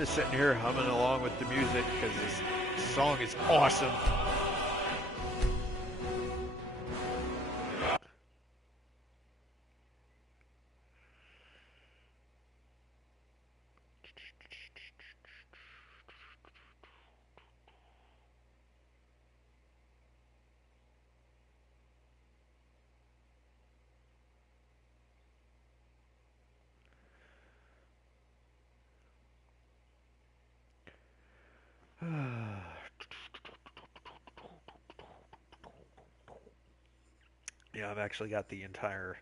just sitting here humming along with the music because this song is awesome. Yeah, I've actually got the entire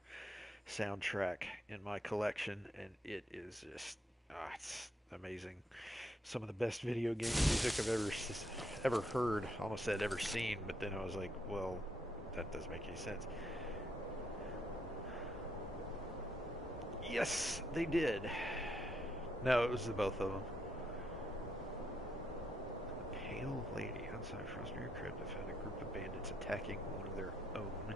soundtrack in my collection, and it is just it's amazing. Some of the best video game music I've ever heard. Almost said ever seen, but then I was like, well, that doesn't make any sense. Yes, they did. No, it was the both of them. Pale lady outside Frostmere Crypt found a group of bandits attacking one of their own.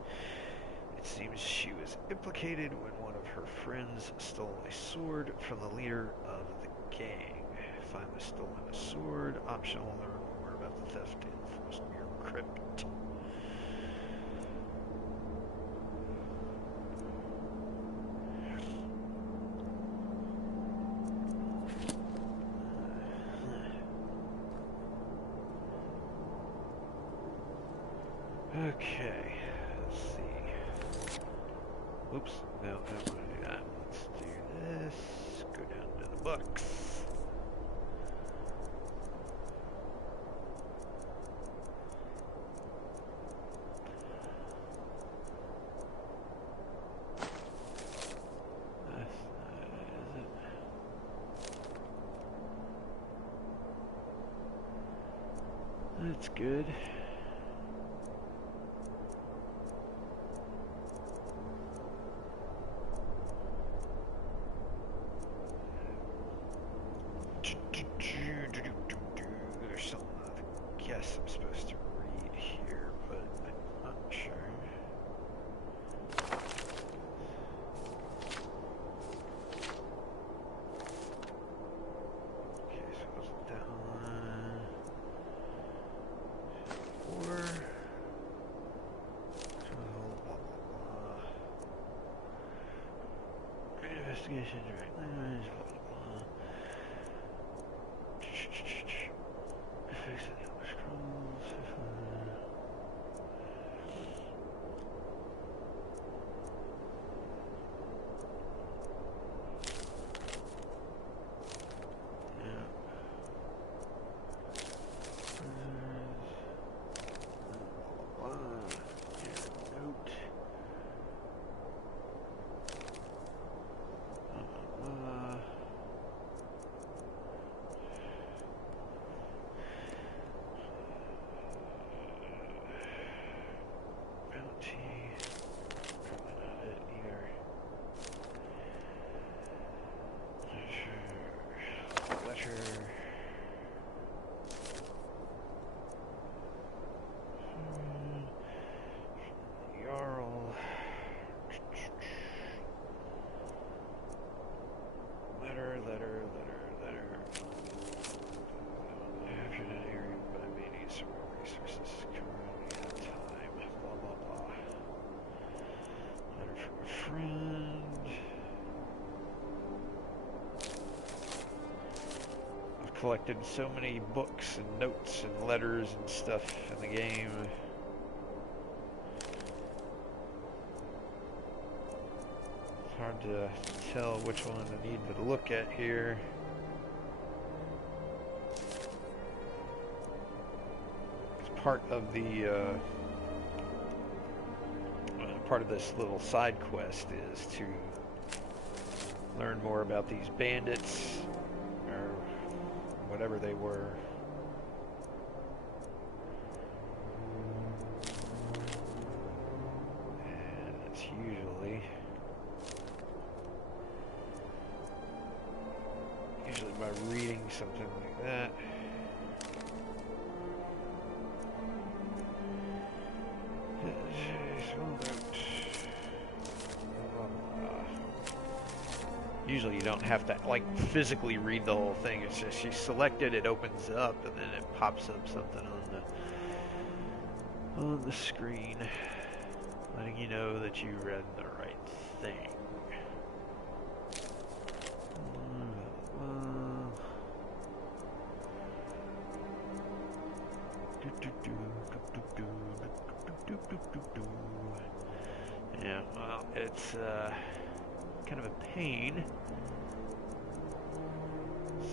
It seems she was implicated when one of her friends stole a sword from the leader of the gang. Find the stolen sword. Optional. Learn more about the theft in Frostmere Crypt. Okay, let's see. Oops, no, I don't want to do that. Let's do this. Go down to the books. That's good. There's something I guess I'm supposed to read here, but I'm not sure. Okay, so it was down 4. Investigation, direct language, blah blah blah. Fix the Elder Scrolls. Collected so many books and notes and letters and stuff in the game. It's hard to tell which one I need to look at here. It's part of the part of this little side quest is to learn more about these bandits, or whatever they were. And it's usually by reading something like that. usually you don't have to like physically read the whole thing. It's just you select it, it opens up, and then it pops up something on the screen, letting you know that you read the right thing. Yeah, well, it's kind of a pain.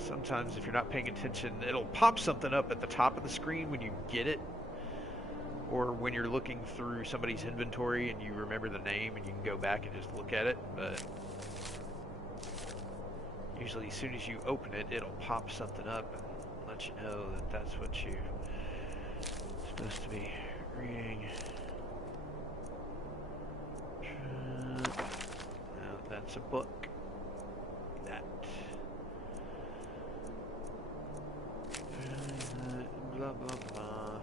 Sometimes if you're not paying attention, it'll pop something up at the top of the screen when you get it, or when you're looking through somebody's inventory and you remember the name and you can go back and just look at it, but usually as soon as you open it, it'll pop something up and let you know that that's what you're supposed to be reading. No, that's a book. That. Blah, blah, blah.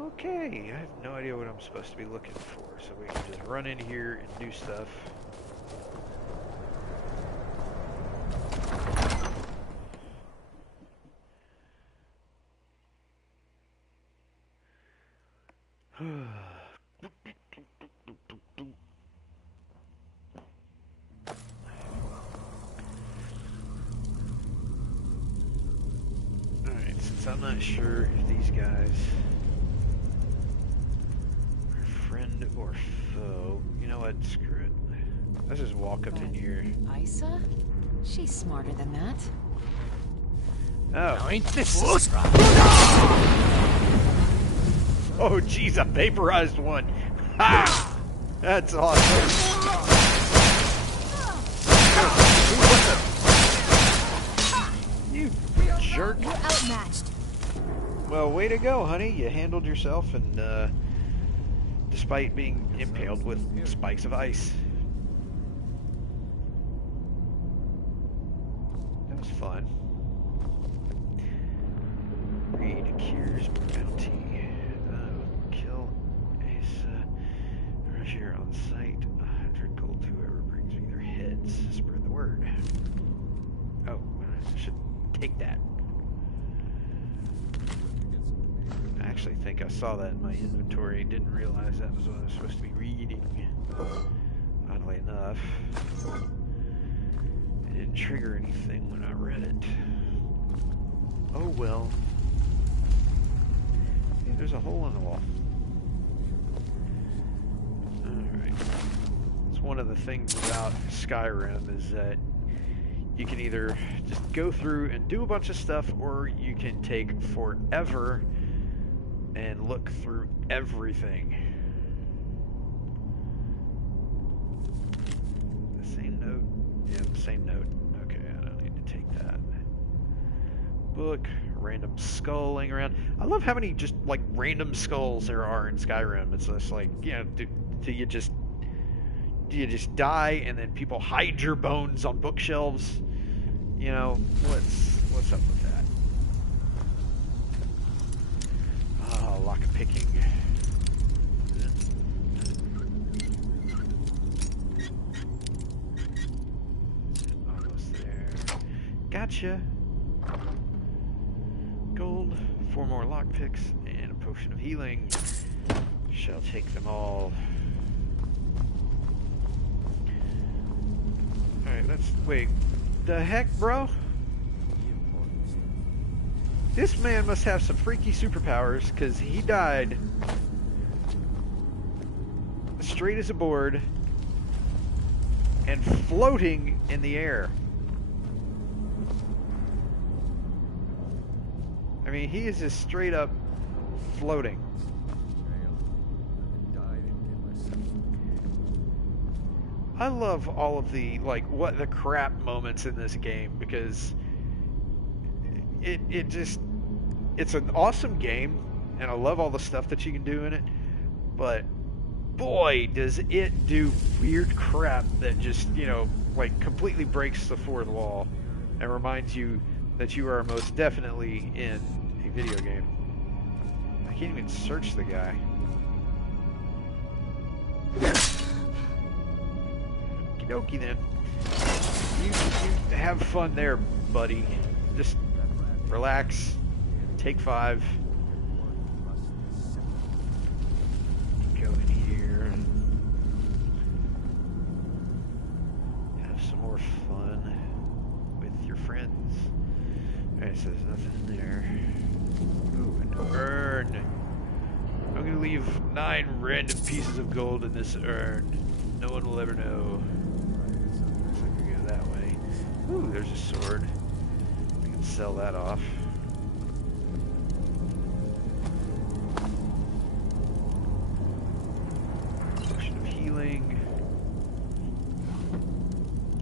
Okay, I have no idea what I'm supposed to be looking for, so we can just run in here and do stuff. Alright, since I'm not sure if these guys are friend or foe, you know what, screw it. Let's just walk up in here. Isa? She's smarter than that. Oh. Now ain't this Oh, jeez, a vaporized one. Ha! That's awesome. You jerk. You're outmatched. Well, way to go, honey. You handled yourself, and despite being impaled with spikes of ice. That was fun. Read Cures Bounty. Kill Asa. Roger on site. 100 gold to whoever brings me their heads. Spread the word. Oh, I should take that. I actually think I saw that in my inventory. Didn't realize that was what I was supposed to be reading. Oddly enough, it didn't trigger anything when I read it. Oh well. Hey, there's a hole in the wall. Alright. It's one of the things about Skyrim is that you can either just go through and do a bunch of stuff, or you can take forever and look through everything. The same note? Yeah, the same note. Okay, I don't need to take that. Book, random skull laying around. I love how many just like random skulls there are in Skyrim. It's just like, you know, do you just die and then people hide your bones on bookshelves? You know, what's up with that? Oh, lock picking. Almost there. Gotcha. Gold, 4 more lockpicks, and a potion of healing. Shall take them all. Alright, let's wait. The heck, bro? This man must have some freaky superpowers, because he died straight as a board and floating in the air. I mean, he is just straight up floating. I love all of the, like, what the crap moments in this game, because it's an awesome game, and I love all the stuff that you can do in it, but boy, does it do weird crap that just, you know, like completely breaks the fourth wall and reminds you that you are most definitely in a video game. I can't even search the guy. Okie dokie then. You have fun there, buddy. Just relax. Take 5. Go in here. Have some more fun with your friends. Alright, so there's nothing in there. Ooh, an urn. I'm gonna leave 9 random pieces of gold in this urn. No one will ever know. Looks like we go that way. Ooh, there's a sword. We can sell that off. Potion of healing.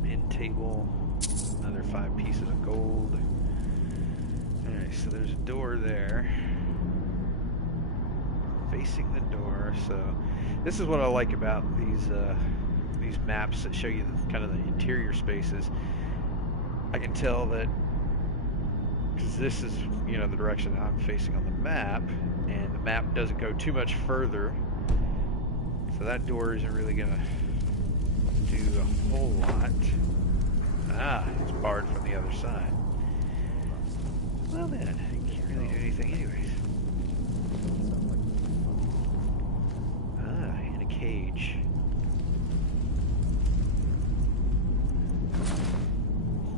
End table. Another 5 pieces of gold. Alright, so there's a door there. Facing the door, so this is what I like about these maps that show you kind of the interior spaces. I can tell that because this is, you know, the direction that I'm facing on the map, and the map doesn't go too much further, so that door isn't really gonna do a whole lot. Ah, it's barred from the other side. Well then, you can't really do anything anyways. Ah, in a cage.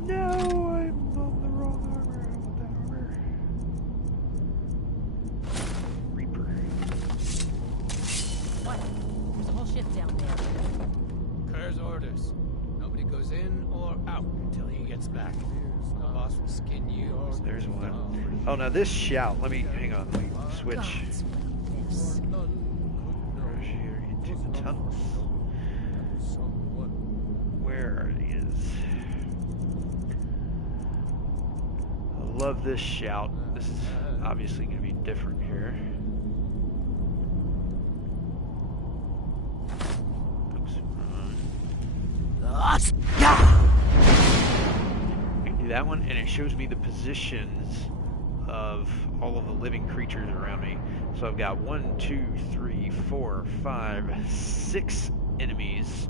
No, I'm on the wrong armor. I want that armor. Reaper. What? There's a whole ship down there. Kerr's orders. Nobody goes in or out until he gets back. The boss will skin you or... There's one. Oh, now this shout. Let me, hang on, let me switch. Gods, what this? Rush here into the tunnels. Where it is. I love this shout. This is obviously going to be different here. Oops. I can do that one, and it shows me the positions of all of the living creatures around me. So I've got 1, 2, 3, 4, 5, 6 enemies.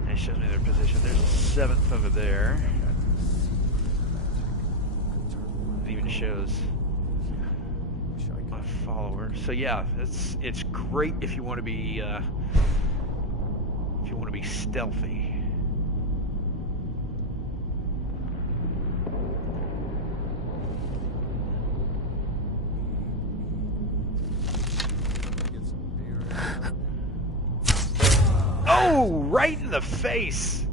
And it shows me their position. There's a 7th over there. It even shows my follower. So yeah, it's great if you want to be stealthy. Oh, right in the face.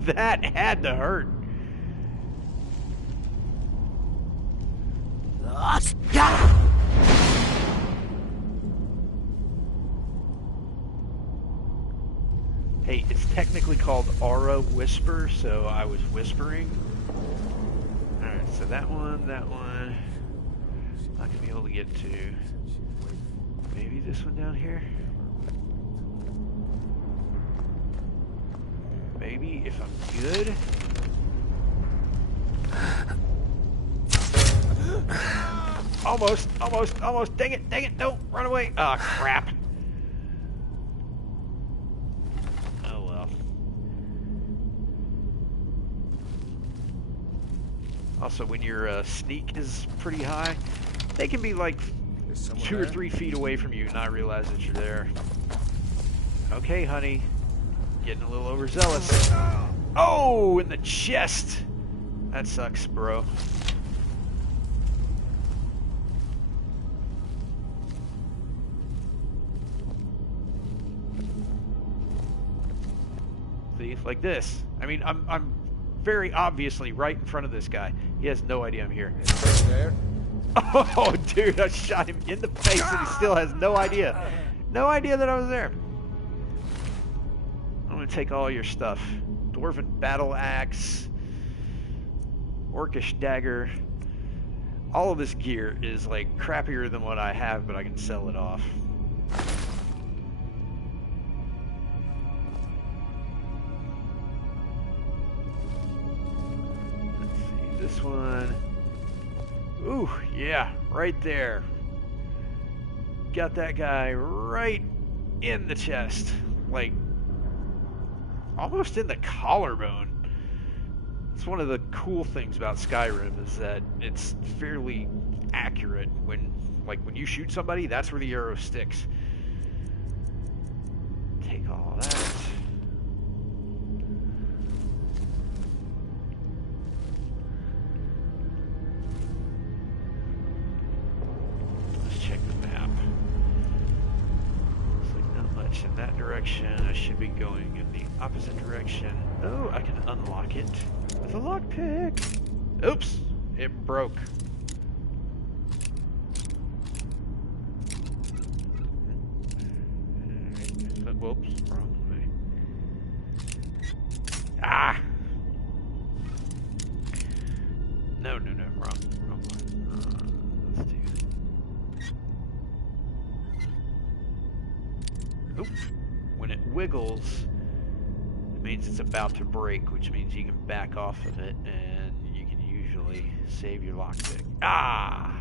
That had to hurt. Hey, it's technically called Aura Whisper, so I was whispering. Alright, so that one, not gonna be able to get to. Maybe this one down here? Maybe, if I'm good. Almost. Dang it, no, run away. Ah, crap. Oh well. Also, when your sneak is pretty high, they can be like 2 or 3 feet away from you and not realize that you're there. Okay, honey. Getting a little overzealous. Oh, in the chest. That sucks, bro. See, like this. I mean, I'm very obviously right in front of this guy. He has no idea I'm here. There? Oh, dude, I shot him in the face and he still has no idea. No idea that I was there. I'm gonna take all your stuff. Dwarven battle axe, orcish dagger. All of this gear is like crappier than what I have, but I can sell it off. this one. Ooh, yeah, right there. Got that guy right in the chest. Like, almost in the collarbone. It's one of the cool things about Skyrim is that it's fairly accurate. When you shoot somebody, that's where the arrow sticks. Take all that. Let's check the map. Looks like not much in that direction. I should be going in the opposite direction. Oh, I can unlock it with a lockpick. Oops, it broke. Whoops, wrong way. Ah! No, wrong one. Let's do. Oop. When it wiggles, it means it's about to break, which means you can back off of it, and you can usually save your lockpick. Ah!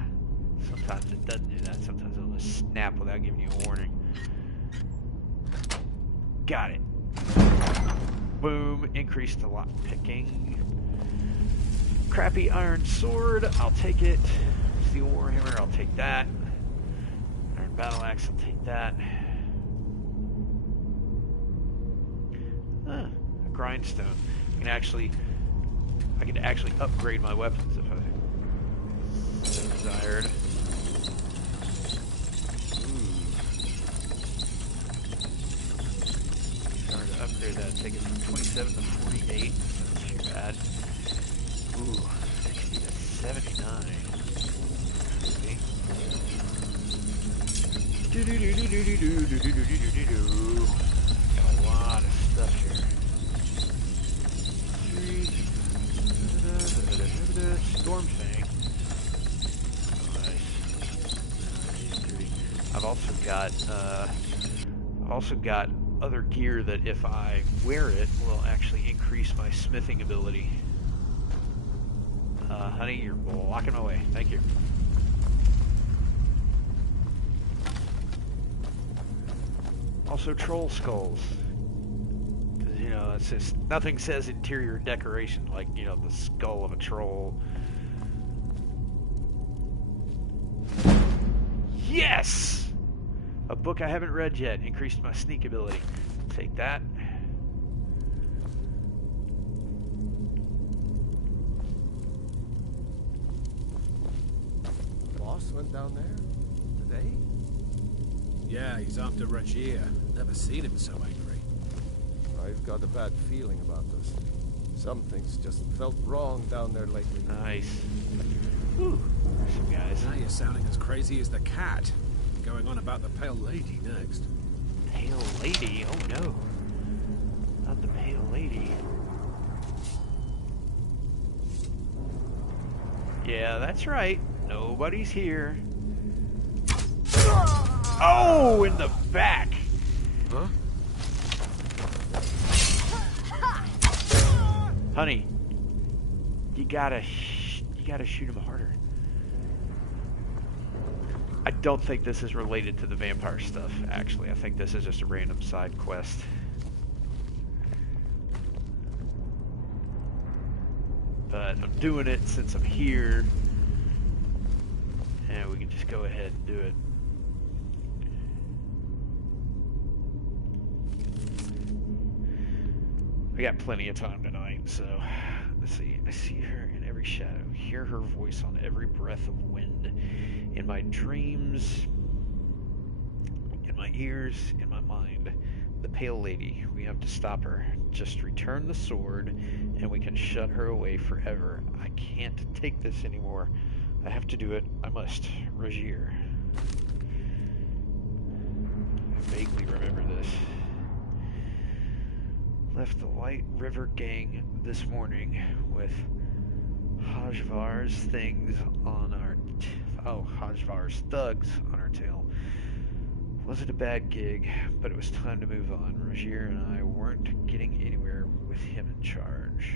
Sometimes it doesn't do that. Sometimes it'll just snap without giving you a warning. Got it. Boom. Increase the lock picking. Crappy iron sword. I'll take it. Steel warhammer. I'll take that. Iron battle axe. I'll take that. A grindstone. I can actually upgrade my weapons if I so desired. Upgrade that, take it from 27 to 48. That's not too bad. Ooh, 60 to 79. Got a lot of stuff here. Storm Fang. Nice. I've also got other gear that if I wear it will actually increase my smithing ability. Honey, you're blocking my way. Thank you. Also troll skulls. Because, you know, it's just, nothing says interior decoration like, you know, the skull of a troll. Yes! A book I haven't read yet. Increased my sneak ability. Take that. Boss went down there? Today? Yeah, he's after Rogier. Never seen him so angry. I've got a bad feeling about this. Some things just felt wrong down there lately. Nice. Ooh, there's some guys. Now you're sounding as crazy as the cat. Going on about the Pale Lady next. Pale Lady? Oh no. Not the Pale Lady. Yeah, that's right. Nobody's here. Oh, in the back. Huh? Honey, you gotta shoot him harder. I don't think this is related to the vampire stuff, actually. I think this is just a random side quest. But I'm doing it since I'm here. And we can just go ahead and do it. I got plenty of time tonight, so let's see. I see her in every shadow, hear her voice on every breath of wind, in my dreams, in my ears, in my mind. The Pale Lady, we have to stop her. Just return the sword, and we can shut her away forever. I can't take this anymore. I have to do it. I must. Rogier. I vaguely remember this. Left the White River Gang this morning with Hajvar's things on our... Hajvar's thugs on our tail. Wasn't a bad gig, but it was time to move on. Rogier and I weren't getting anywhere with him in charge.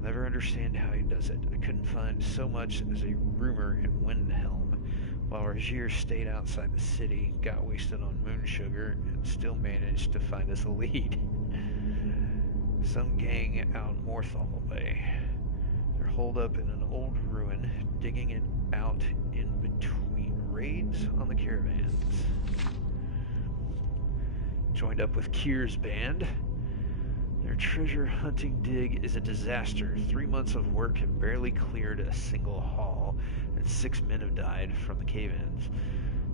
I'll never understand how he does it. I couldn't find so much as a rumor in Windhelm, while Rogier stayed outside the city, got wasted on moon sugar, and still managed to find us a lead. Some gang out Morthal way. They're holed up in an old ruin, digging it out in between raids on the caravans. Joined up with Kier's band. Their treasure hunting dig is a disaster. 3 months of work have barely cleared a single haul, and 6 men have died from the cave-ins.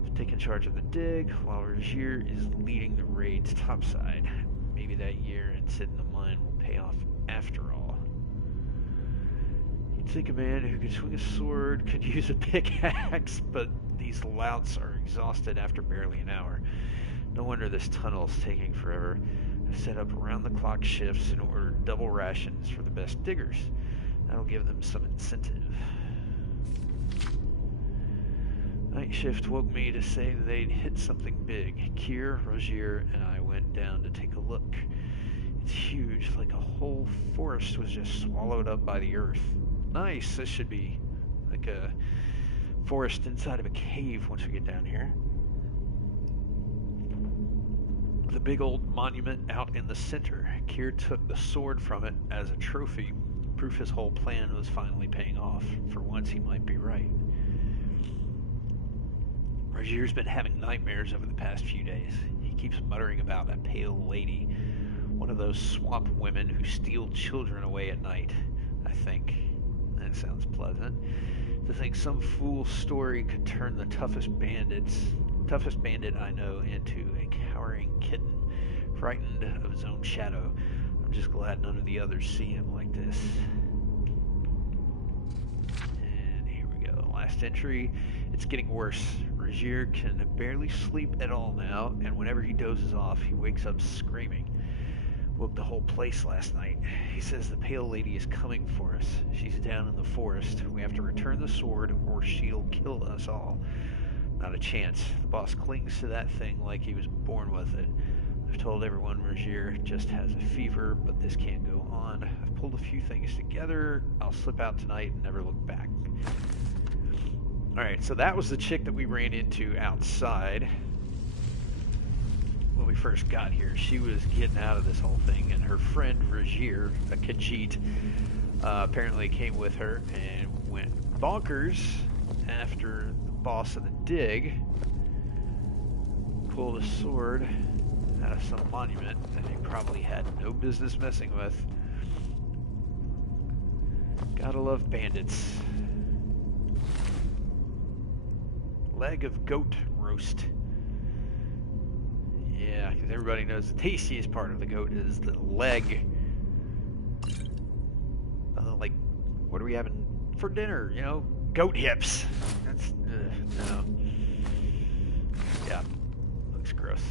They've taken charge of the dig, while Rogier is leading the raids topside. Maybe that year and sit in the mine will pay off after all. You'd think a man who could swing a sword could use a pickaxe, but these louts are exhausted after barely an hour. No wonder this tunnel's taking forever. I've set up around-the-clock shifts and ordered double rations for the best diggers. That'll give them some incentive. Night shift woke me to say they'd hit something big. Kier, Rogier, and I went down to take a look. It's huge, like a whole forest was just swallowed up by the earth. Nice, this should be like a forest inside of a cave once we get down here. The big old monument out in the center. Kier took the sword from it as a trophy, proof his whole plan was finally paying off. For once he might be right. Rogier's been having nightmares over the past few days. He keeps muttering about a pale lady, one of those swamp women who steal children away at night, I think. That sounds pleasant. To think some fool story could turn the toughest bandit I know into a cowering kitten, frightened of his own shadow. I'm just glad none of the others see him like this. And here we go. Last entry. It's getting worse. Rogier can barely sleep at all now, and whenever he dozes off, he wakes up screaming. Woke the whole place last night. He says the pale lady is coming for us. She's down in the forest. We have to return the sword, or she'll kill us all. Not a chance. The boss clings to that thing like he was born with it. I've told everyone Rogier just has a fever, but this can't go on. I've pulled a few things together. I'll slip out tonight and never look back. Alright, so that was the chick that we ran into outside when we first got here. She was getting out of this whole thing, and her friend Rogier, a Khajiit, apparently came with her and went bonkers after the boss of the dig pulled a sword out of some monument that he probably had no business messing with. Gotta love bandits. Leg of goat roast. Yeah, because everybody knows the tastiest part of the goat is the leg. Like, what are we having for dinner? You know, goat hips. That's, no. Yeah, looks gross.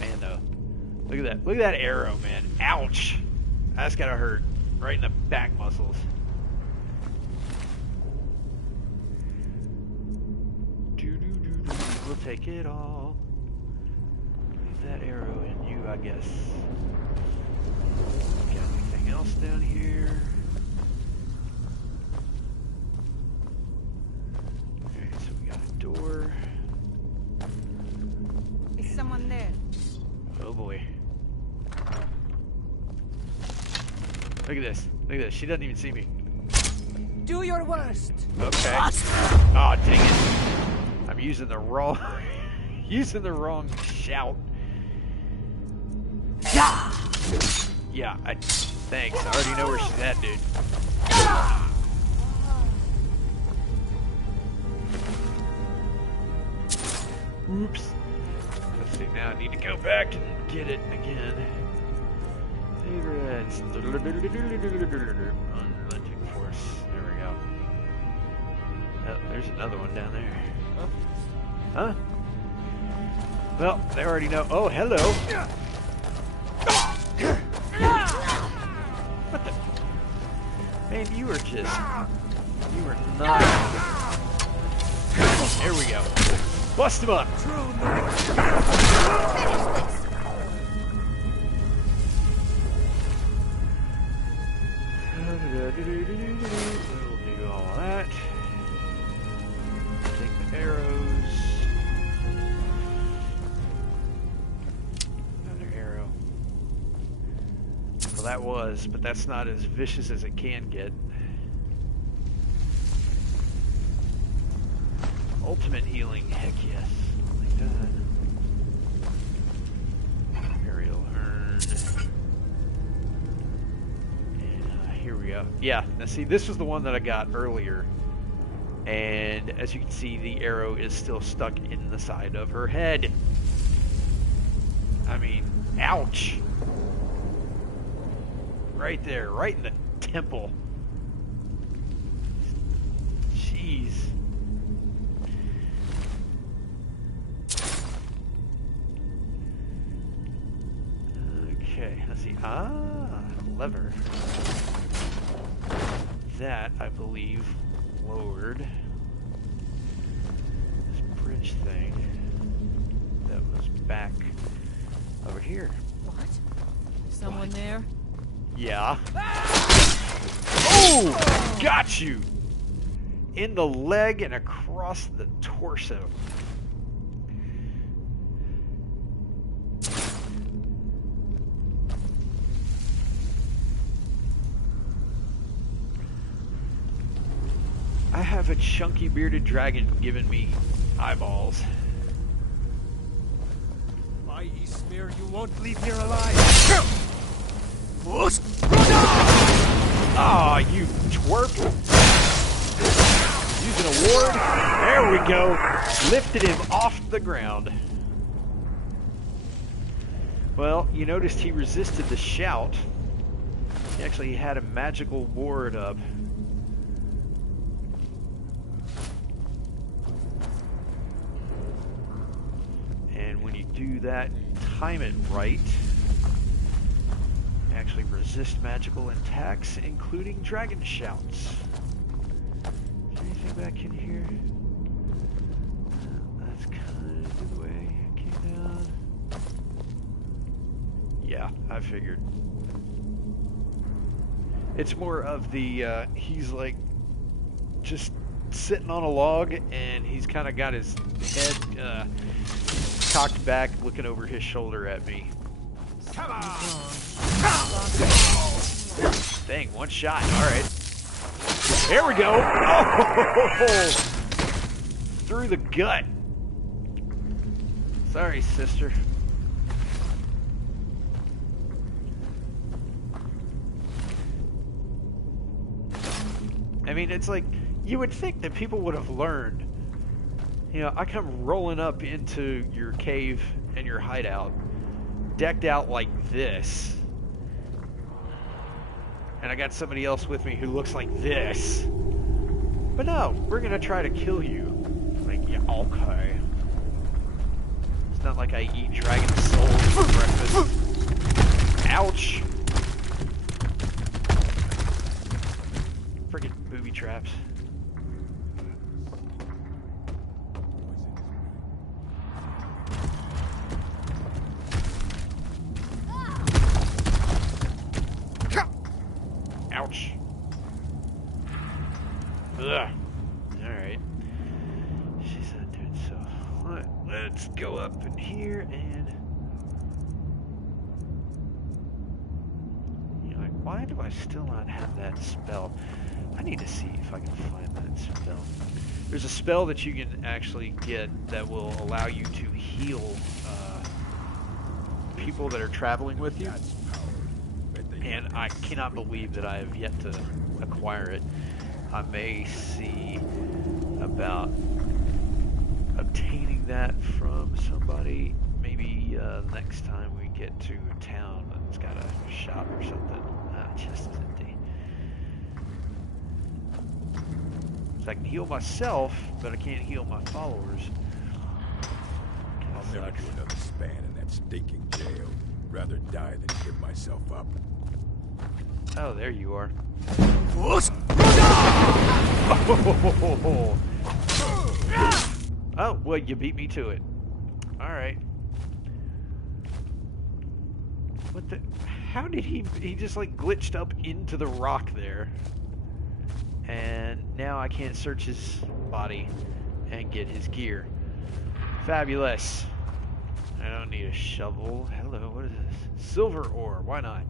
Man, though, look at that. Look at that arrow, man. Ouch. That's gotta hurt. Right in the back muscles. We'll take it all. Leave that arrow in you, I guess. Got anything else down here? Alright, so we got a door. Is someone there? Oh boy. Look at this. Look at this. She doesn't even see me. Do your worst. Okay. Oh, dang it. I'm using the wrong shout. Yeah, thanks. I already know where she's at, dude. Oops. Let's see, now I need to go back and get it again. Favorites. Unrelenting force. There we go. Oh, there's another one down there. Huh? Well, they already know. Oh, hello. What the? Man, you were just... You were not... There we go. Bust him up. that was, but that's not as vicious as it can get. Ultimate healing, heck yes. Like that. Burial urn. And here we go. Yeah, now see, this was the one that I got earlier. And as you can see, the arrow is still stuck in the side of her head. I mean, ouch. Right there, right in the temple. Jeez. Okay, let's see. Lever. That, I believe, lowered this bridge thing that was back over here. What? Someone there? Yeah. Oh! Got you! In the leg and across the torso. I have a chunky bearded dragon giving me eyeballs. My Eastmere, you won't leave here alive. Ah, you twerp! Using a ward. There we go. Lifted him off the ground. Well, you noticed he resisted the shout. He actually had a magical ward up. And when you do that, time it right, actually resist magical attacks, including dragon shouts. Is there anything back in here? That's kind of the way it came down. Yeah, I figured. It's more of the, he's like just sitting on a log and he's kind of got his head cocked back looking over his shoulder at me. Come on! Dang, one shot. Alright. There we go. Oh! Through the gut. Sorry, sister. I mean, it's like, you would think that people would have learned. You know, I come rolling up into your cave and your hideout, decked out like this. And I got somebody else with me who looks like this. But no, we're gonna try to kill you. Like, yeah, okay. It's not like I eat dragon souls for breakfast. Ouch! Freaking booby traps. Ouch. Ugh. Alright. She's not doing so. Let's go up in here and... You're like, why do I still not have that spell? I need to see if I can find that spell. There's a spell that you can actually get that will allow you to heal people that are traveling with you. And I cannot believe that I have yet to acquire it. I may see about obtaining that from somebody. Maybe next time we get to a town that's got a shop or something. Chest is empty. So I can heal myself, but I can't heal my followers. I'll never do another span in that stinking jail. Rather die than give myself up. Oh, there you are. Oh, well, you beat me to it. Alright. What the... How did he just like glitched up into the rock there. And now I can't search his body and get his gear. Fabulous. I don't need a shovel. Hello, what is this? Silver ore, why not?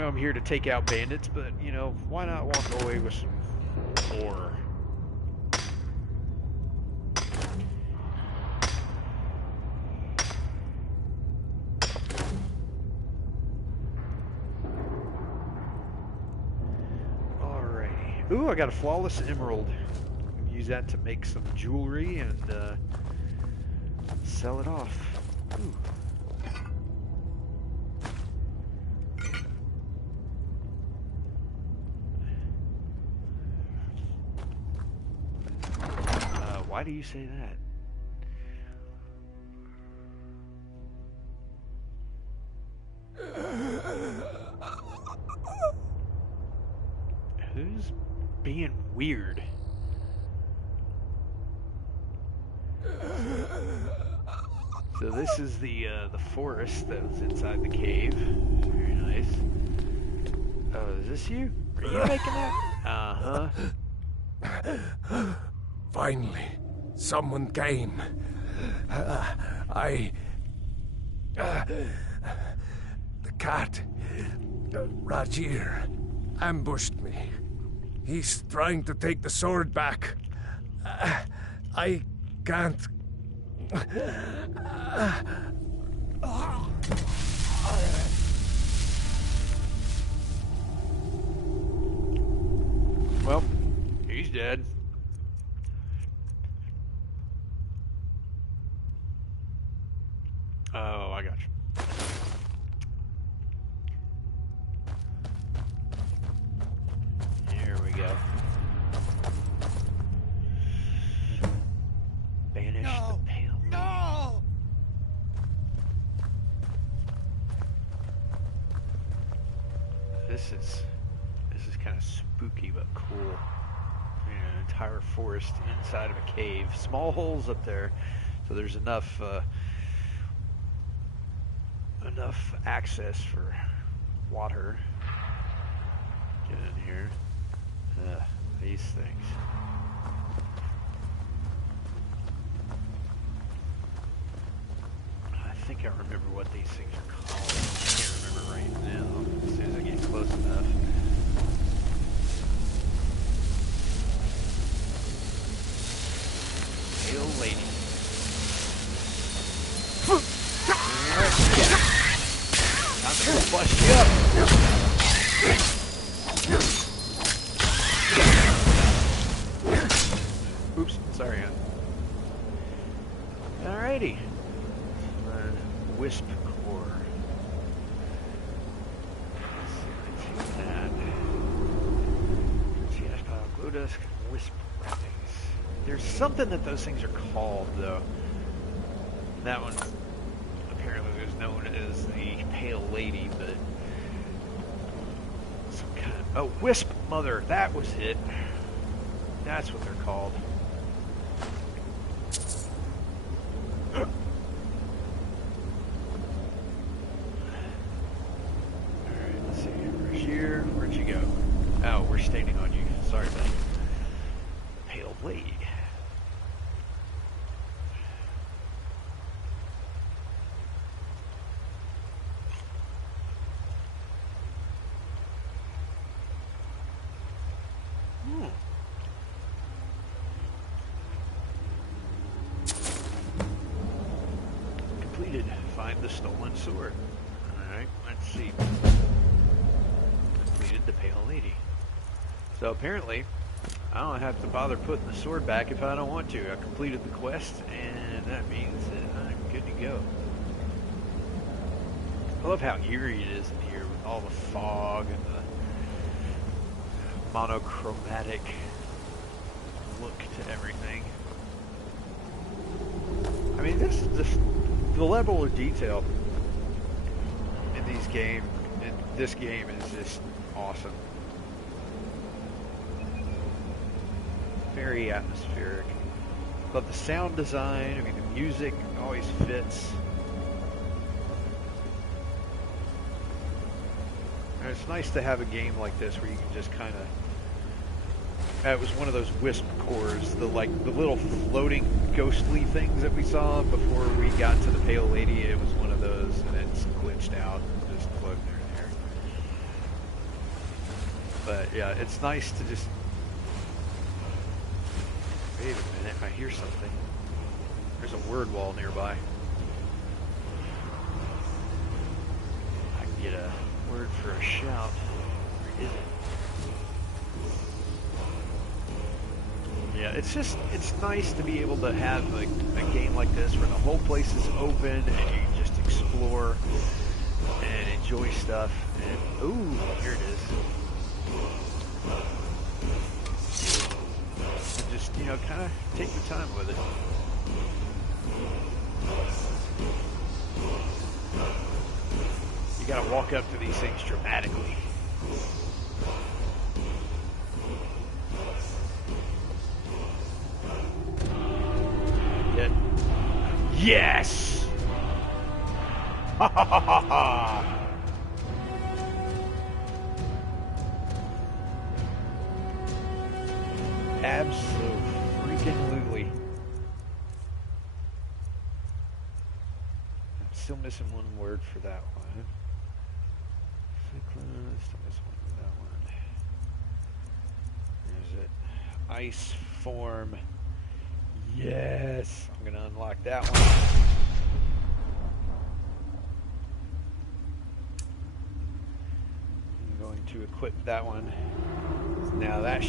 know I'm here to take out bandits, but, you know, why not walk away with some ore? Alrighty. Ooh, I got a flawless emerald. Use that to make some jewelry and sell it off. Ooh. Why do you say that? Who's being weird? So this is the forest that was inside the cave. Very nice. Oh, is this you? Are you making that? Uh-huh. Finally, someone came. The cat, Rajir, ambushed me. He's trying to take the sword back. I can't. Well, he's dead. Oh, I got you. Here we go. Banish the pale. No! This is kind of spooky but cool. You know, an entire forest inside of a cave. Small holes up there, so there's enough access for water. Get in here. These things. I think I remember what these things are called. I can't remember right now. As soon as I get close enough. Pale lady. Time to bust you up. Oops, sorry, hon. Alrighty. Wisp core. Let's see if I take that. CS pile, glow dust, wisp wrappings. There's something that those things are called, though. That one apparently was known as the Pale Lady, but some kind of... Oh, Wisp Mother, that was it. That's what they're called. Alright, let's see. Here, where'd you go? Oh, we're standing on you. Sorry, buddy. Pale Lady. Completed. Find the stolen sword. Alright, let's see. Completed the Pale Lady. So apparently, I don't have to bother putting the sword back if I don't want to. I completed the quest, and that means that I'm good to go. I love how eerie it is in here with all the fog and the monochromatic look to everything. I mean, the level of detail in this game is just awesome. Very atmospheric. Love the sound design. I mean, the music always fits. And it's nice to have a game like this where you can just kind of... It was one of those wisp cores, the little floating ghostly things that we saw before we got to the Pale Lady. It was one of those, and it's glitched out, just floating there. But yeah, it's nice to just... Wait a minute, I hear something. There's a word wall nearby. I can get a word for a shout. Where is it? Yeah, it's nice to be able to have a game like this where the whole place is open and you can just explore and enjoy stuff. And ooh, here it is. And just, you know, kind of take your time with it. You gotta walk up to these things dramatically. Yes! Ha ha ha ha ha! Absolutely. I'm still missing one word for that one. Still missing one for that one. There's it. Ice form. Yes! I'm gonna unlock that one. I'm going to equip that one. Now that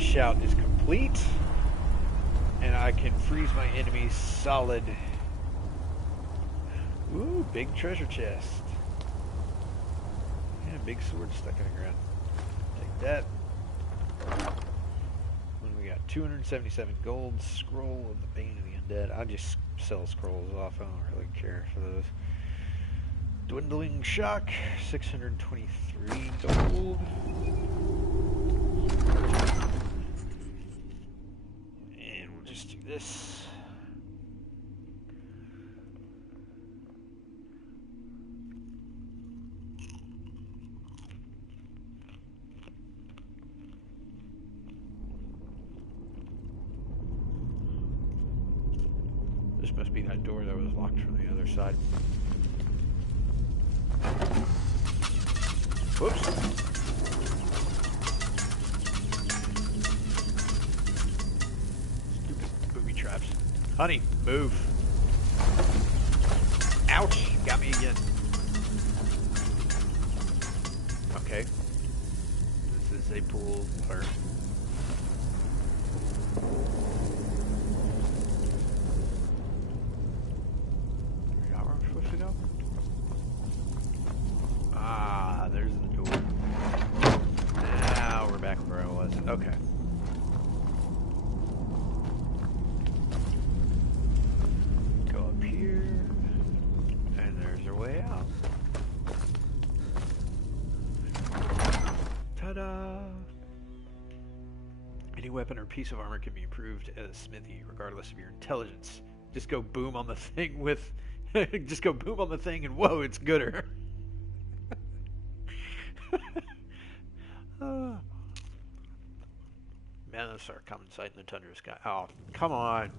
shout is complete, and I can freeze my enemies solid. Ooh, big treasure chest. And a big sword stuck in the ground. Take that. 277 gold. Scroll of the Bane of the Undead. I just sell scrolls off. I don't really care for those. Dwindling Shock. 623 gold. And we'll just do this. This must be that door that was locked from the other side. Whoops. Stupid booby traps. Honey, move. Ouch, got me again. Okay. This is a pool of water. There's the door. Now we're back where I was. Okay. Go up here. And there's our way out. Ta-da! Any weapon or piece of armor can be improved at a smithy, regardless of your intelligence. Just go boom on the thing with... just go boom on the thing and whoa, it's gooder. Mammoths are a common sight in the tundra sky. Oh, come on.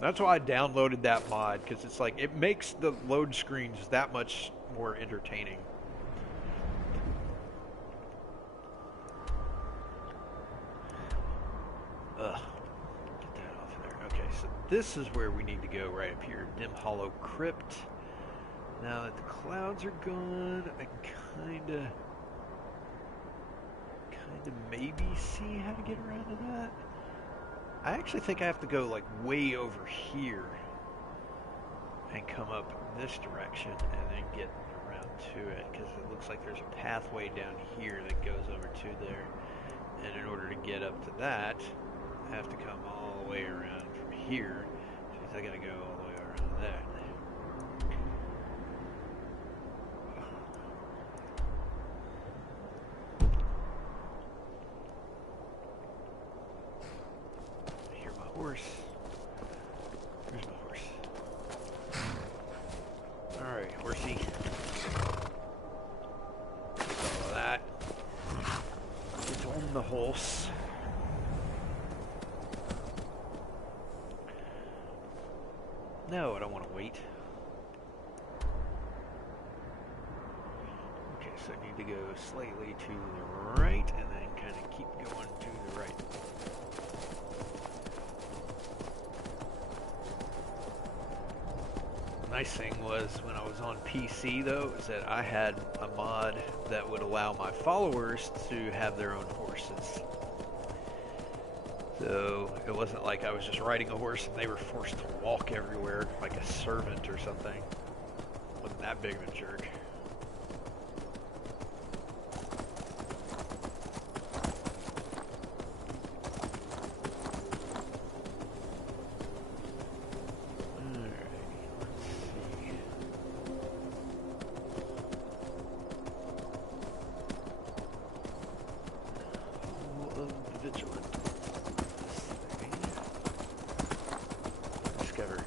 That's why I downloaded that mod, because it's like, it makes the load screens that much more entertaining. Ugh. This is where we need to go, right up here. Dim Hollow Crypt. Now that the clouds are gone, I can kinda maybe see how to get around to that. I actually think I have to go like way over here and come up this direction and then get around to it, because it looks like there's a pathway down here that goes over to there. And in order to get up to that, I have to come all the way around from here. So I gotta go all the way around there. I hear my horse. Where's my horse? Alright, horsey. All that. Get on the horse. No, I don't want to wait. Okay, so I need to go slightly to the right and then kind of keep going to the right. The nice thing was when I was on PC though, is that I had a mod that would allow my followers to have their own horses. So it wasn't like I was just riding a horse and they were forced to walk everywhere like a servant or something. Wasn't that big of a jerk.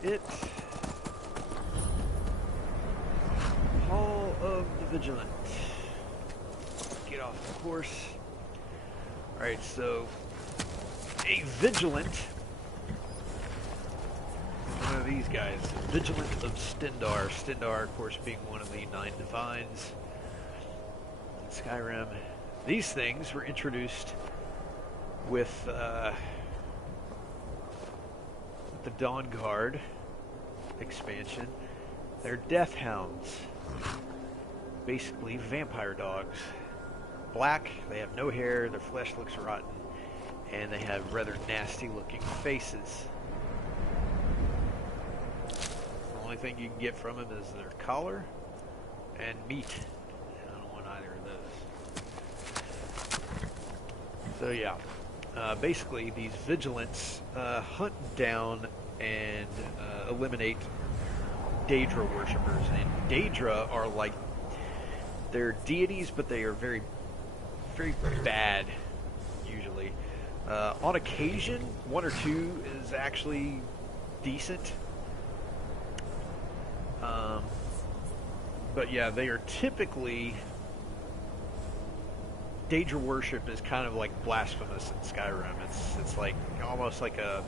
It. Hall of the Vigilant. Get off the horse. Alright, so a Vigilant. One of these guys. Vigilant of Stendar. Stendar, of course, being one of the 9 Divines in Skyrim. These things were introduced with the Dawn Guard expansion. They're death hounds. Basically vampire dogs. Black, they have no hair, their flesh looks rotten, and they have rather nasty looking faces. The only thing you can get from them is their collar and meat. I don't want either of those. So yeah. Basically, these vigilants hunt down and eliminate Daedra worshippers. And Daedra are like, they're deities, but they are very, very bad, usually. On occasion, 1 or 2 is actually decent. But yeah, they are typically... Daedra worship is kind of like blasphemous in Skyrim. It's like almost like the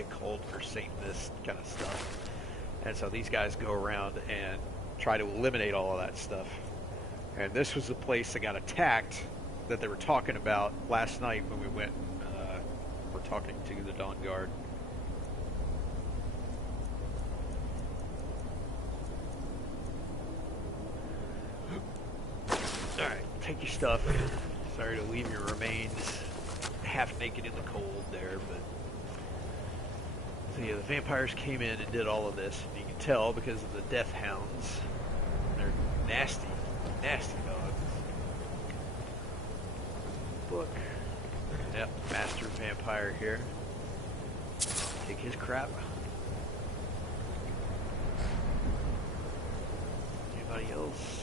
occult or Satanist kind of stuff. And so these guys go around and try to eliminate all of that stuff. And this was the place that got attacked that they were talking about last night when we went. We're talking to the Dawn Guard. All right. Take your stuff. Sorry to leave your remains half naked in the cold there, but so yeah, the vampires came in and did all of this, and you can tell because of the death hounds. They're nasty, nasty dogs. Book. Yep, master vampire here. Take his crap. Anybody else?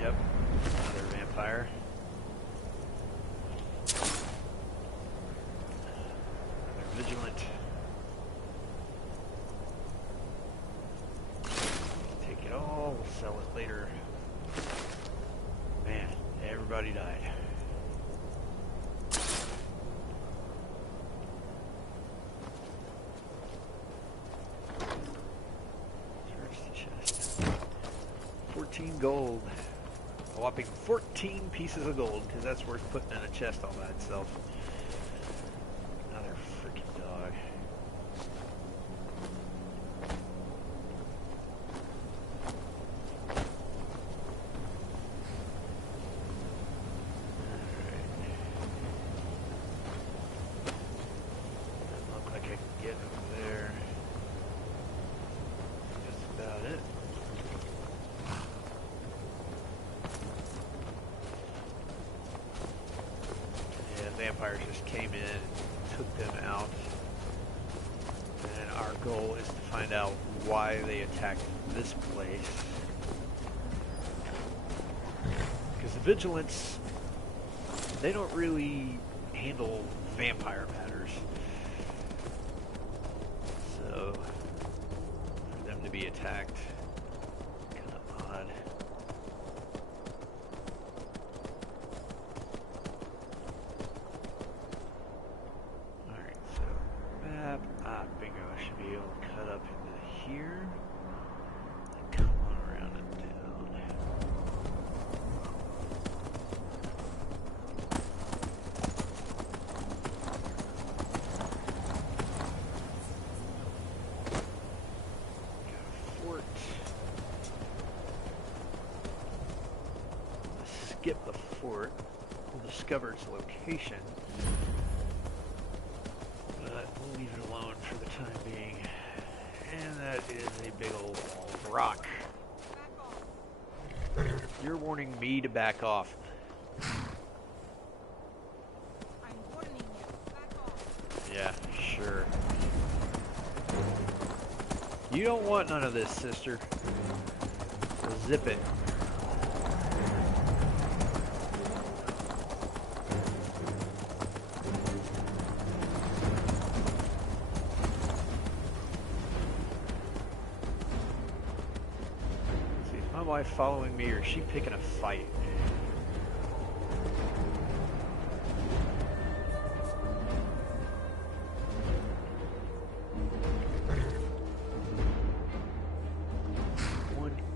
Yep, another vampire. Another vigilant. Take it all, we'll sell it later. Man, everybody died. Thirsty chest. 14 gold. A whopping 14 pieces of gold, because that's worth putting in a chest all by itself. Another freaking dog. Doesn't look like I can get over there. That's about it. Vampires just came in and took them out. And our goal is to find out why they attacked this place. Because the Vigilants, they don't really handle vampire matters. So, for them to be attacked, kind of odd. Alright, so, map. skip the fort. We'll discover its location. But we'll leave it alone for the time being. And that is a big old wall of rock. You're warning me to back off. I'm warning you. Back off. Yeah, sure. You don't want none of this, sister. Zip it. See, is my wife following me or is she picking a fight?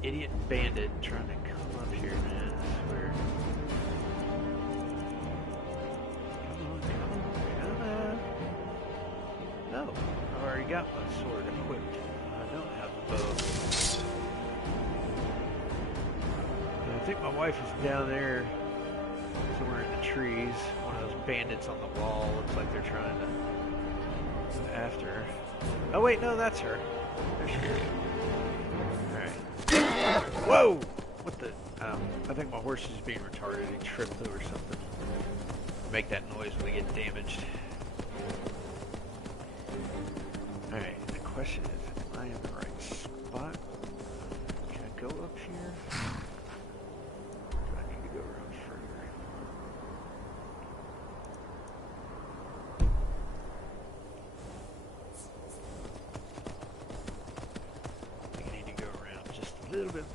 Idiot bandit trying to come up here, man. I swear. Come on. No, I've already got my sword equipped. I don't have the bow. And I think my wife is down there somewhere in the trees. One of those bandits on the wall. Looks like they're trying to go after her. Oh wait, no, that's her. There she is. Whoa! What the? I think my horse is being retarded. He tripped over something. Make that noise when they get damaged. Alright, the question is, am I in the right spot? Can I go up here? Or do I need to go around further? I think I need to go around just a little bit more.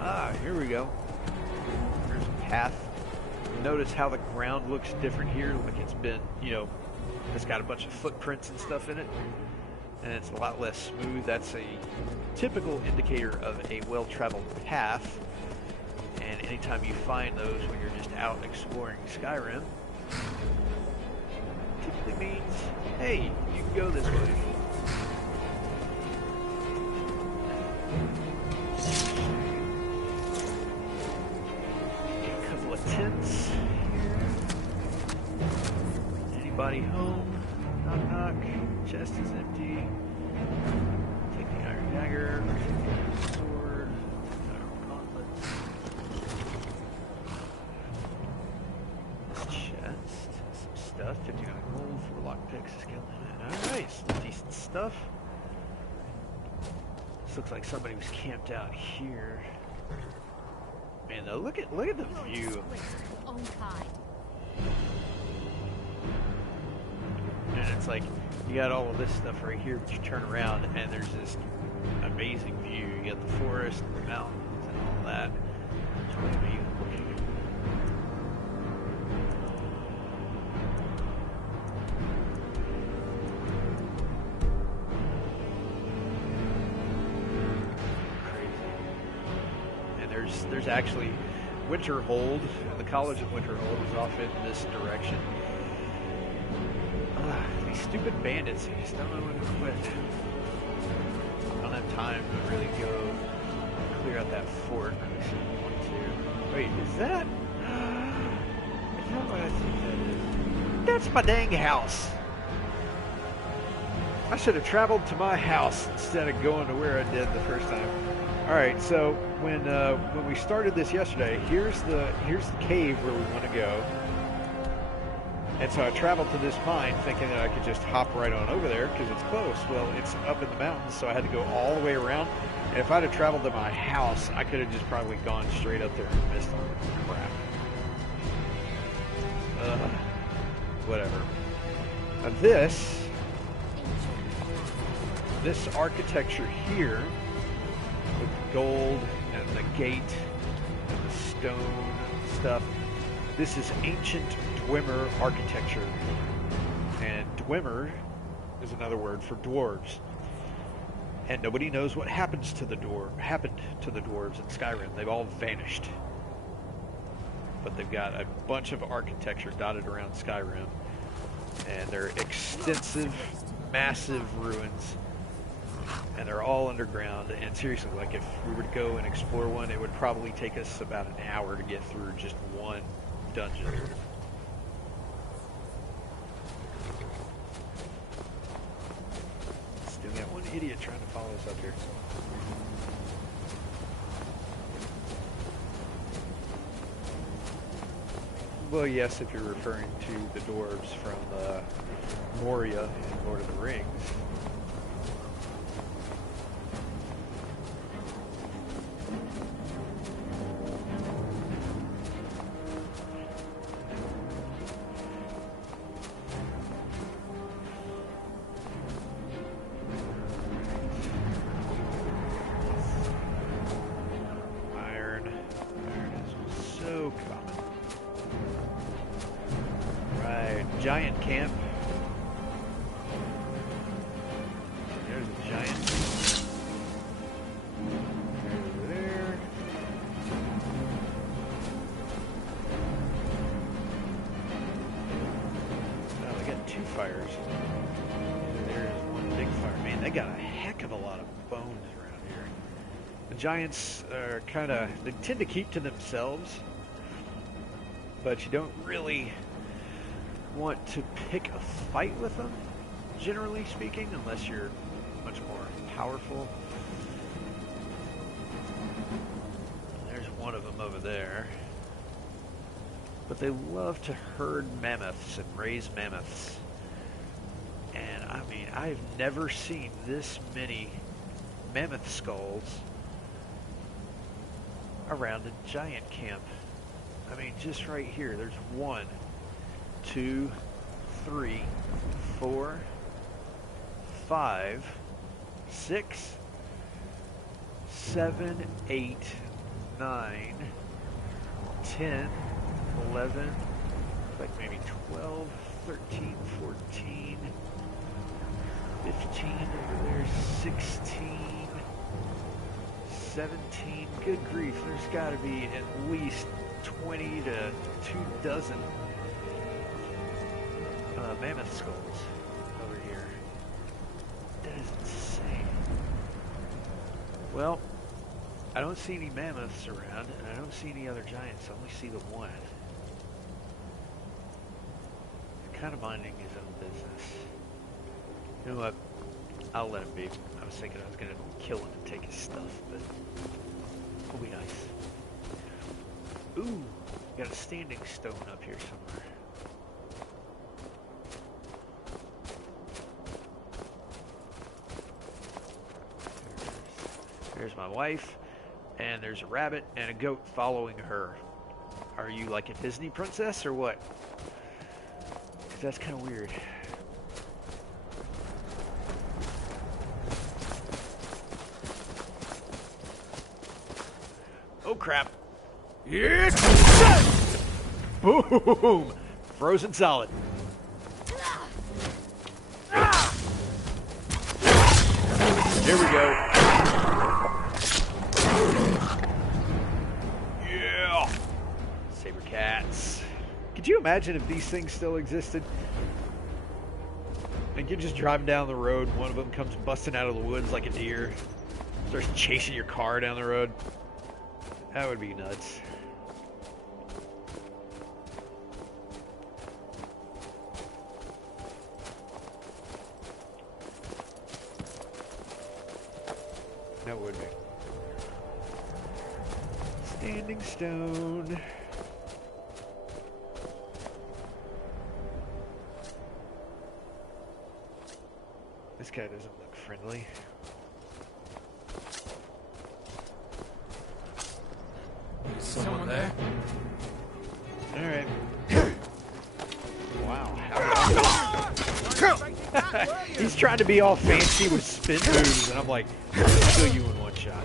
Ah, here we go. There's a path. Notice how the ground looks different here. Like it's been, you know, it's got a bunch of footprints and stuff in it. And it's a lot less smooth. That's a typical indicator of a well-traveled path. And anytime you find those when you're just out exploring Skyrim, typically means, hey, you can go this way. Tents here. Anybody home? Knock knock. Chest is empty. Take the iron dagger. Take the iron sword. Iron gauntlets. This chest. Some stuff. 59 gold. 4 lockpicks. Skeleton. Alright, some decent stuff. This looks like somebody was camped out here. Man, though, look at the view. And it's like you got all of this stuff right here, but you turn around and there's this amazing view. You got the forest, the mountains, and all that. Which way am I even looking? There's actually Winterhold. The College of Winterhold is off in this direction. These stupid bandits, I just don't know when to quit. I don't have time to really go clear out that fort. I want to. Wait, is that? Is that what I think that is? That's my dang house. I should have traveled to my house instead of going to where I did the first time. All right, so when we started this yesterday, here's the cave where we want to go, and so I traveled to this mine thinking that I could just hop right on over there because it's close. Well, it's up in the mountains, so I had to go all the way around. And if I'd have traveled to my house, I could have just probably gone straight up there and missed all the crap. Whatever. Now this architecture here, with the gold and the gate and the stone stuff. This is ancient Dwemer architecture. And Dwemer is another word for dwarves. And nobody knows what happened to the dwarves in Skyrim. They've all vanished. But they've got a bunch of architecture dotted around Skyrim. And they're extensive, massive ruins And they're all underground, and seriously, like if we were to go and explore one, it would probably take us about an hour to get through just one dungeon. Still got one idiot trying to follow us up here. Well, yes, if you're referring to the dwarves from Moria in Lord of the Rings. Giant camp. There's a giant. Over there. Oh, they got two fires. There's one big fire. Man, they got a heck of a lot of bones around here. The giants are they tend to keep to themselves, but you don't really want to pick a fight with them, generally speaking, unless you're much more powerful. There's one of them over there. But they love to herd mammoths and raise mammoths. And I mean, I've never seen this many mammoth skulls around a giant camp. I mean, just right here, there's 1, 2, 3, 4, 5, 6, 7, 8, 9, 10, 11, like maybe 12, 13, 14, 15, over there, 16, 17. Good grief, there's got to be at least 20 to 24 mammoth skulls over here. That is insane. Well, I don't see any mammoths around, and I don't see any other giants. I only see the one. He's kind of minding his own business. You know what? I'll let him be. I was thinking I was going to kill him and take his stuff, but it'll be nice. Ooh, got a standing stone up here somewhere. There's my wife, and there's a rabbit and a goat following her. Are you like a Disney princess or what? 'Cause that's kind of weird. Oh crap. Yes! Boom! Frozen solid. Here we go. Yeah! Saber cats. Could you imagine if these things still existed? Like you're just driving down the road, one of them comes busting out of the woods like a deer, starts chasing your car down the road. That would be nuts. That would be. Standing stone. This guy doesn't look friendly. Someone there? Alright. Wow. He's trying to be all fancy with spin moves, and I'm like, I'll kill you in one shot.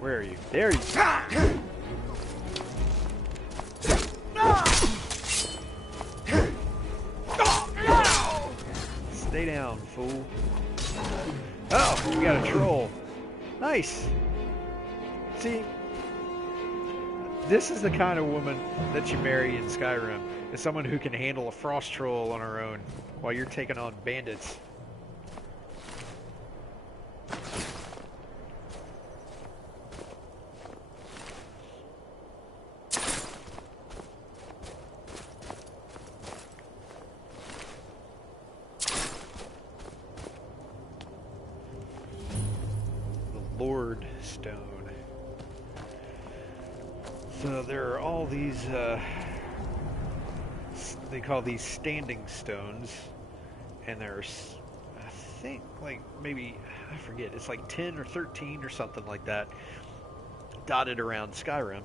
Where are you? There you are. Stay down, fool. Oh, we got a troll. Nice. See, this is the kind of woman that you marry in Skyrim. Is someone who can handle a frost troll on her own while you're taking on bandits. stone. So there are all these, they call these standing stones, and there's, I think, like, maybe, I forget, it's like 10 or 13 or something like that, dotted around Skyrim,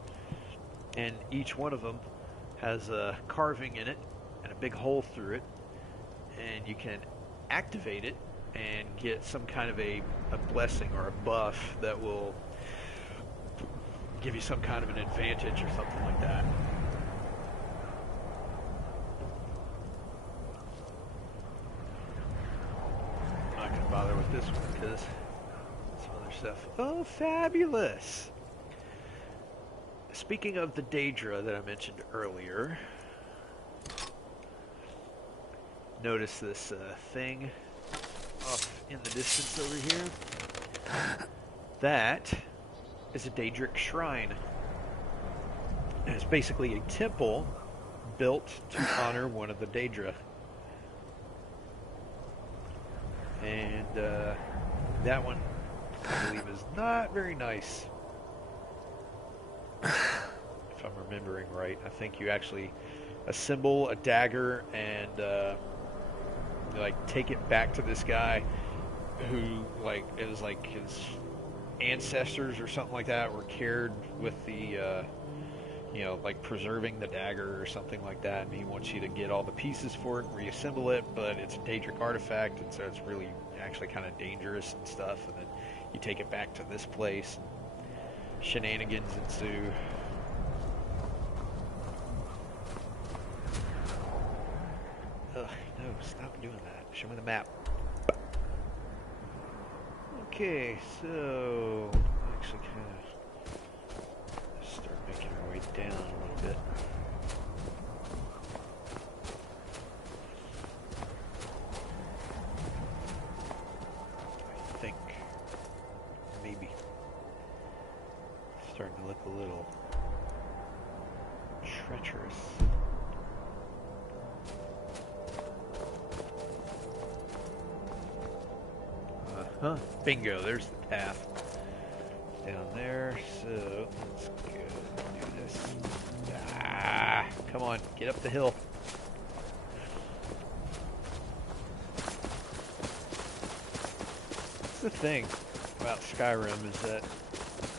and each one of them has a carving in it, and a big hole through it, and you can activate it and get some kind of a blessing or a buff that will give you some kind of an advantage or something like that. I'm not going to bother with this one because some other stuff. Oh, fabulous! Speaking of the Daedra that I mentioned earlier, notice this thing off in the distance over here. That is a Daedric shrine. And it's basically a temple built to honor one of the Daedra. And that one, I believe, is not very nice. If I'm remembering right, I think you actually assemble a dagger and like take it back to this guy who, like, it was like his ancestors or something like that were cared with the you know, like preserving the dagger or something like that, and he wants you to get all the pieces for it and reassemble it, but it's a Daedric artifact, and so it's really actually kind of dangerous and stuff, and then you take it back to this place and shenanigans ensue. Ugh, no, stop doing that. Show me the map. Okay, so actually kind of start making our way down a little bit. I think maybe starting to look a little treacherous. Huh? Bingo, there's the path down there. So let's go do this. Ah, come on, get up the hill. That's the thing about Skyrim is that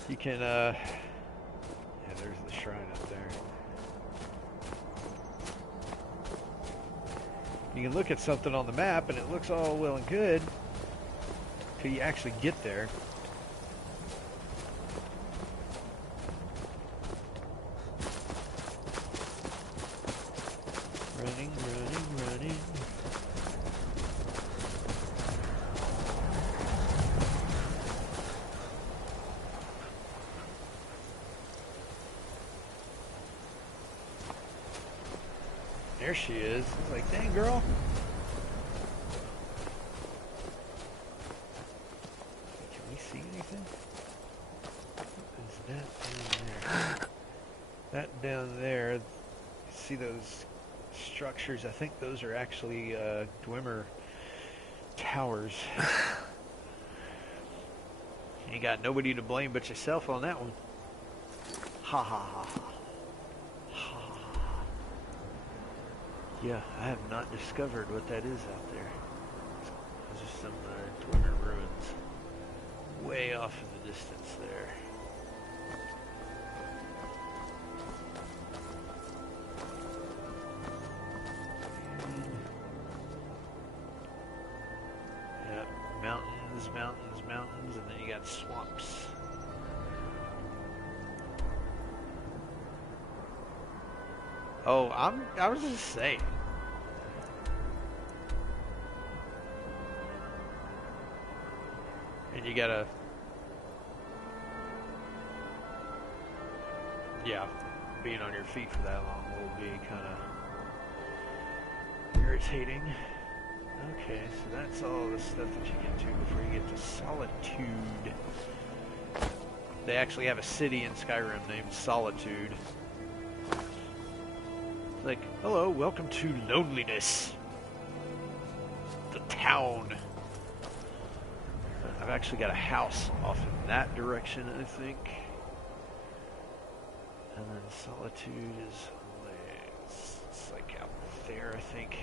you can, yeah, there's the shrine up there. You can look at something on the map and it looks all well and good till you actually get there. Running, running, running. There she is. It's like, dang, girl. Can we see anything? What is that down there? That down there, see those structures? I think those are actually Dwemer towers. You got nobody to blame but yourself on that one. Ha ha ha ha. Yeah, I have not discovered what that is out there. There's just some Dwemer ruins way off in the distance there. Yeah, mountains, mountains, mountains, and then you got swamps. Oh, I was just saying. And you gotta, yeah, being on your feet for that long will be kind of irritating. Okay, so that's all the stuff that you get to before you get to Solitude. They actually have a city in Skyrim named Solitude. Like, hello, welcome to Loneliness. The town. I've actually got a house off in that direction, I think. And then Solitude is it's like out there, I think.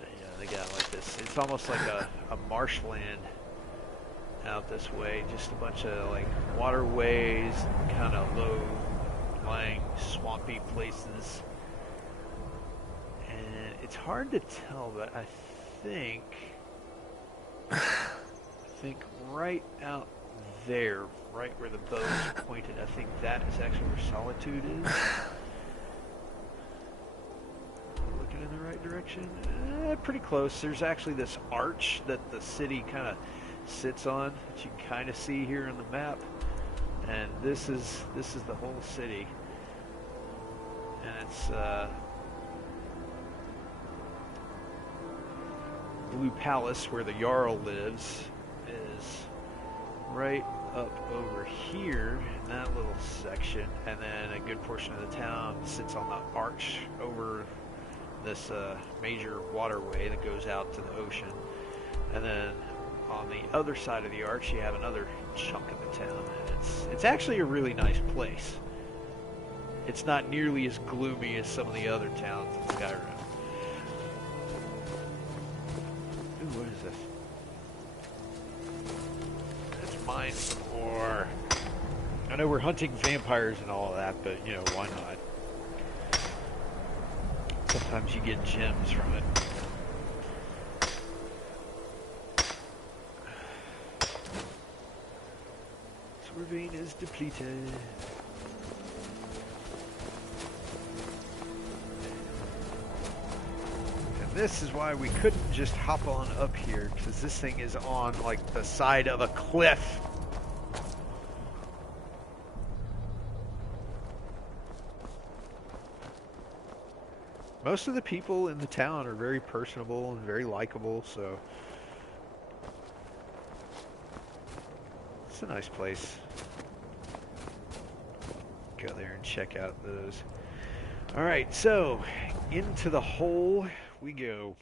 But yeah, they got like this. It's almost like a marshland out this way. Just a bunch of like waterways, kind of low-lying, swampy places. And it's hard to tell, but I think right out there, right where the bow is pointed, I think that is actually where Solitude is. Looking in the right direction? Pretty close. There's actually this arch that the city kind of sits on, that you can kind of see here on the map. And this is the whole city. And it's Blue Palace, where the Jarl lives, is right up over here in that little section, and then a good portion of the town sits on the arch over this major waterway that goes out to the ocean. And then on the other side of the arch you have another chunk of the town, and it's actually a really nice place. It's not nearly as gloomy as some of the other towns in Skyrim. Ooh, what is this? Let's mine some more. I know we're hunting vampires and all of that, but, you know, why not? Sometimes you get gems from it. This ravine is depleted. This is why we couldn't just hop on up here, because this thing is on like the side of a cliff. Most of the people in the town are very personable and very likable, so it's a nice place. Go there and check out those. Alright, so into the hole we go.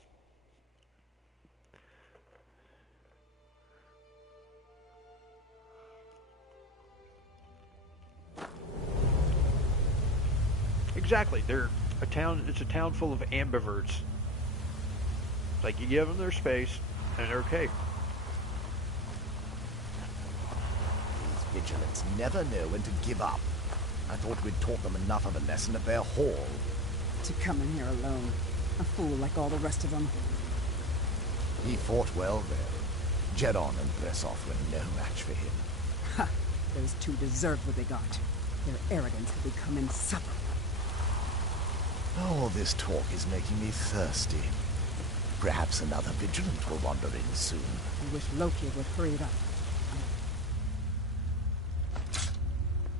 Exactly, they're a town. It's a town full of ambiverts. Like, you give them their space, and they're okay. These vigilants never know when to give up. I thought we'd taught them enough of a lesson at their hall. To come in here alone. A fool like all the rest of them. He fought well, though. Jedon and Bressoff were no match for him. Ha! Those two deserved what they got. Their arrogance had become insufferable. All this talk is making me thirsty. Perhaps another vigilant will wander in soon. I wish Loki would hurry it up.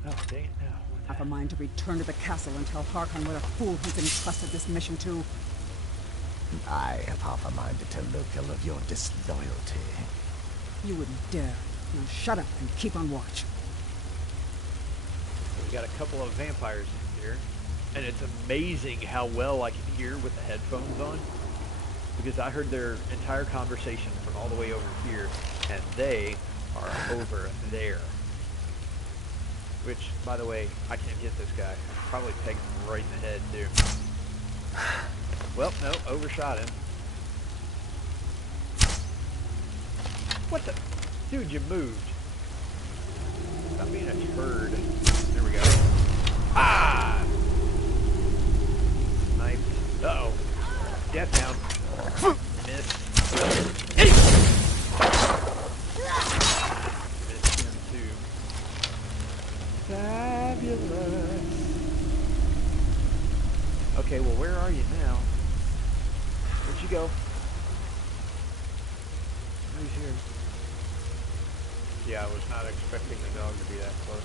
Oh, dang it now. I've a mind to return to the castle and tell Harkon what a fool he's entrusted this mission to. I have half a mind to tell Loki of your disloyalty. You wouldn't dare. Now shut up and keep on watch. We got a couple of vampires in here, and it's amazing how well I can hear with the headphones on, because I heard their entire conversation from all the way over here, and they are over there. Which, by the way, I can't get this guy. Probably pegged him right in the head, too. Well, no, overshot him. What the? Dude, you moved. Stop being a turd. There we go. Ah! Knife. Uh-oh. Death down. Miss. Missed him, too. Fabulous. Okay, well, where are you now? Where'd you go? Who's here? Yeah, I was not expecting the dog to be that close.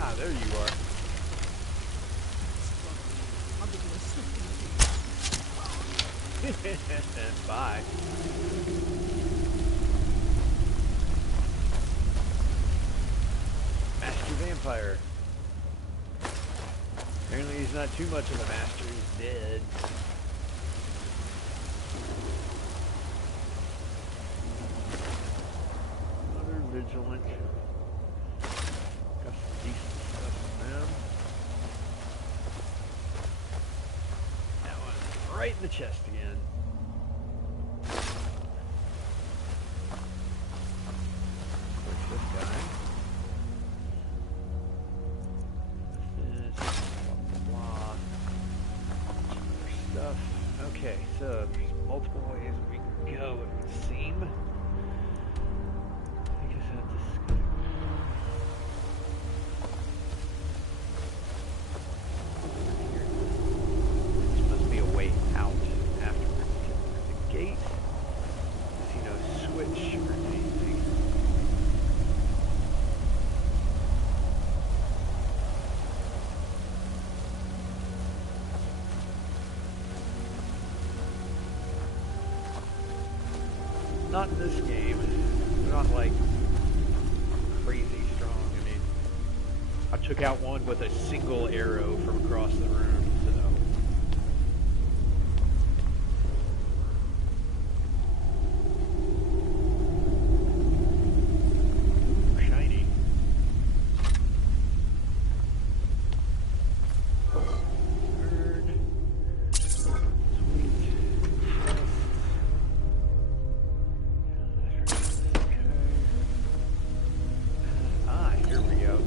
Ah, there you are. Bye. vampire. Apparently he's not too much of a master, he's dead. Another vigilant. Got some decent stuff on them. That one right in the chest again. Where's this guy? Stuff. Okay, so there's multiple ways we can go, it would seem. I guess I have to scoot. There must be a way out afterwards. The gate. I see no switch or anything. Not in this game. They're not like crazy strong. I mean, I took out one with a single arrow from across the room, so. Ooh, shiny. Bird. Sweet. Here we go.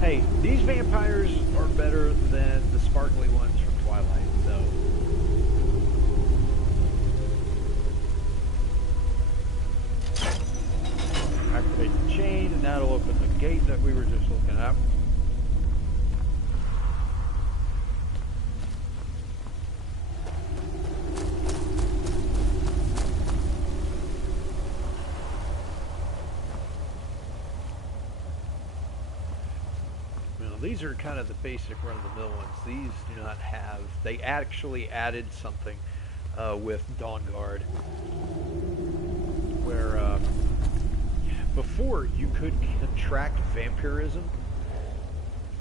Hey, these vampires are better than the sparkly ones from Twilight, so. Activate the chain, and that'll open the gate that we were just looking at. These are kind of the basic run-of-the-mill ones. These do not have... They actually added something with Dawn Guard. Where before you could contract vampirism,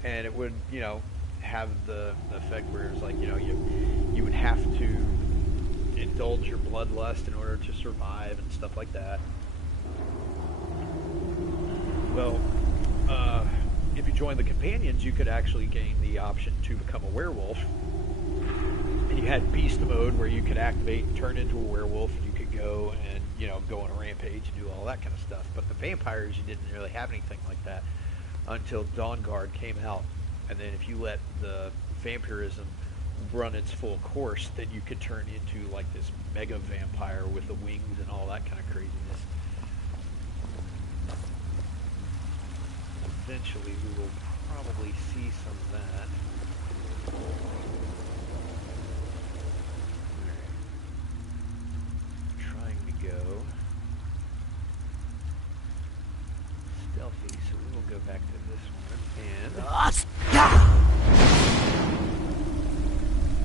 and it would, you know, have the effect where it's like, you know, you would have to indulge your bloodlust in order to survive and stuff like that. Well, if you join the companions, you could actually gain the option to become a werewolf. And you had beast mode where you could activate and turn into a werewolf. You could go and, you know, go on a rampage and do all that kind of stuff. But the vampires, you didn't really have anything like that until Dawn Guard came out. And then if you let the vampirism run its full course, then you could turn into like this mega vampire with the wings and all that kind of craziness. Eventually we will probably see some of that. Trying to go stealthy, so we will go back to this one and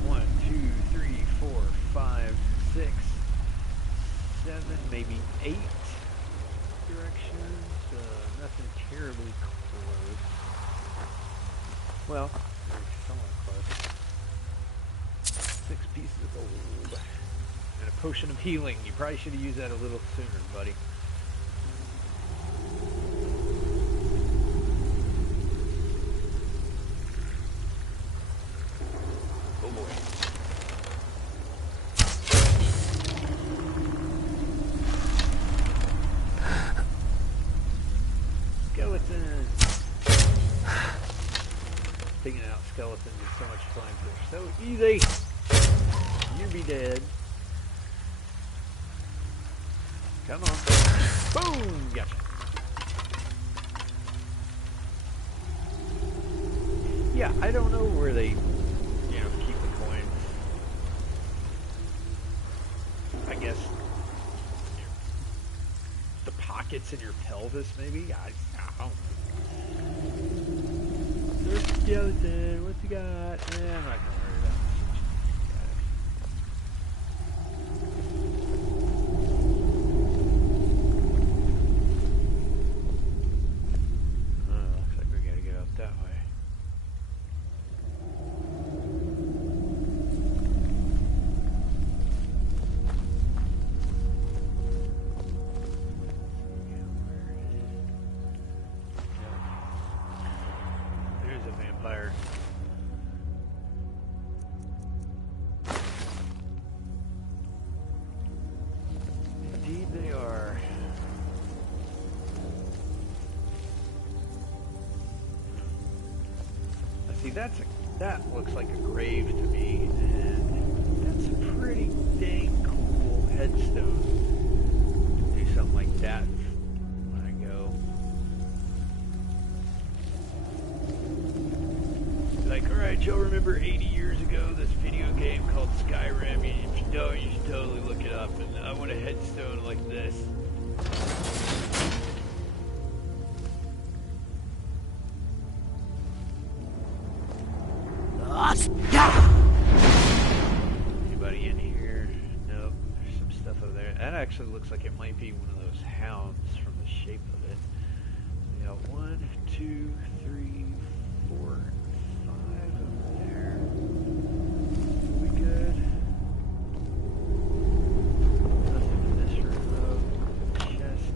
1, 2, 3, 4, 5, 6, 7, maybe 8 directions. Nothing terribly close. Well, somewhat close. 6 pieces of gold. And a potion of healing. You probably should have used that a little sooner, buddy. Oh boy. Skeletons! Taking out skeletons is so much fun. They're so easy! You be dead. Come on. Boom! Gotcha. Yeah, I don't know where they, you know, keep the coins. I guess the pockets in your pelvis, maybe? I don't know. There's a skeleton. What's he got? I'm not gonna worry about it. that looks like a grave to me, and that's a pretty dang cool headstone. Do something like that when I go. Like, alright, y'all remember 80 years ago this video game called Skyrim? If you don't, you should totally look it up. And I want a headstone like this. Anybody in here? Nope. There's some stuff over there. That actually looks like it might be one of those hounds from the shape of it. We got 1, 2, 3, 4, 5 over there. We good? Nothing in this room though. Chest.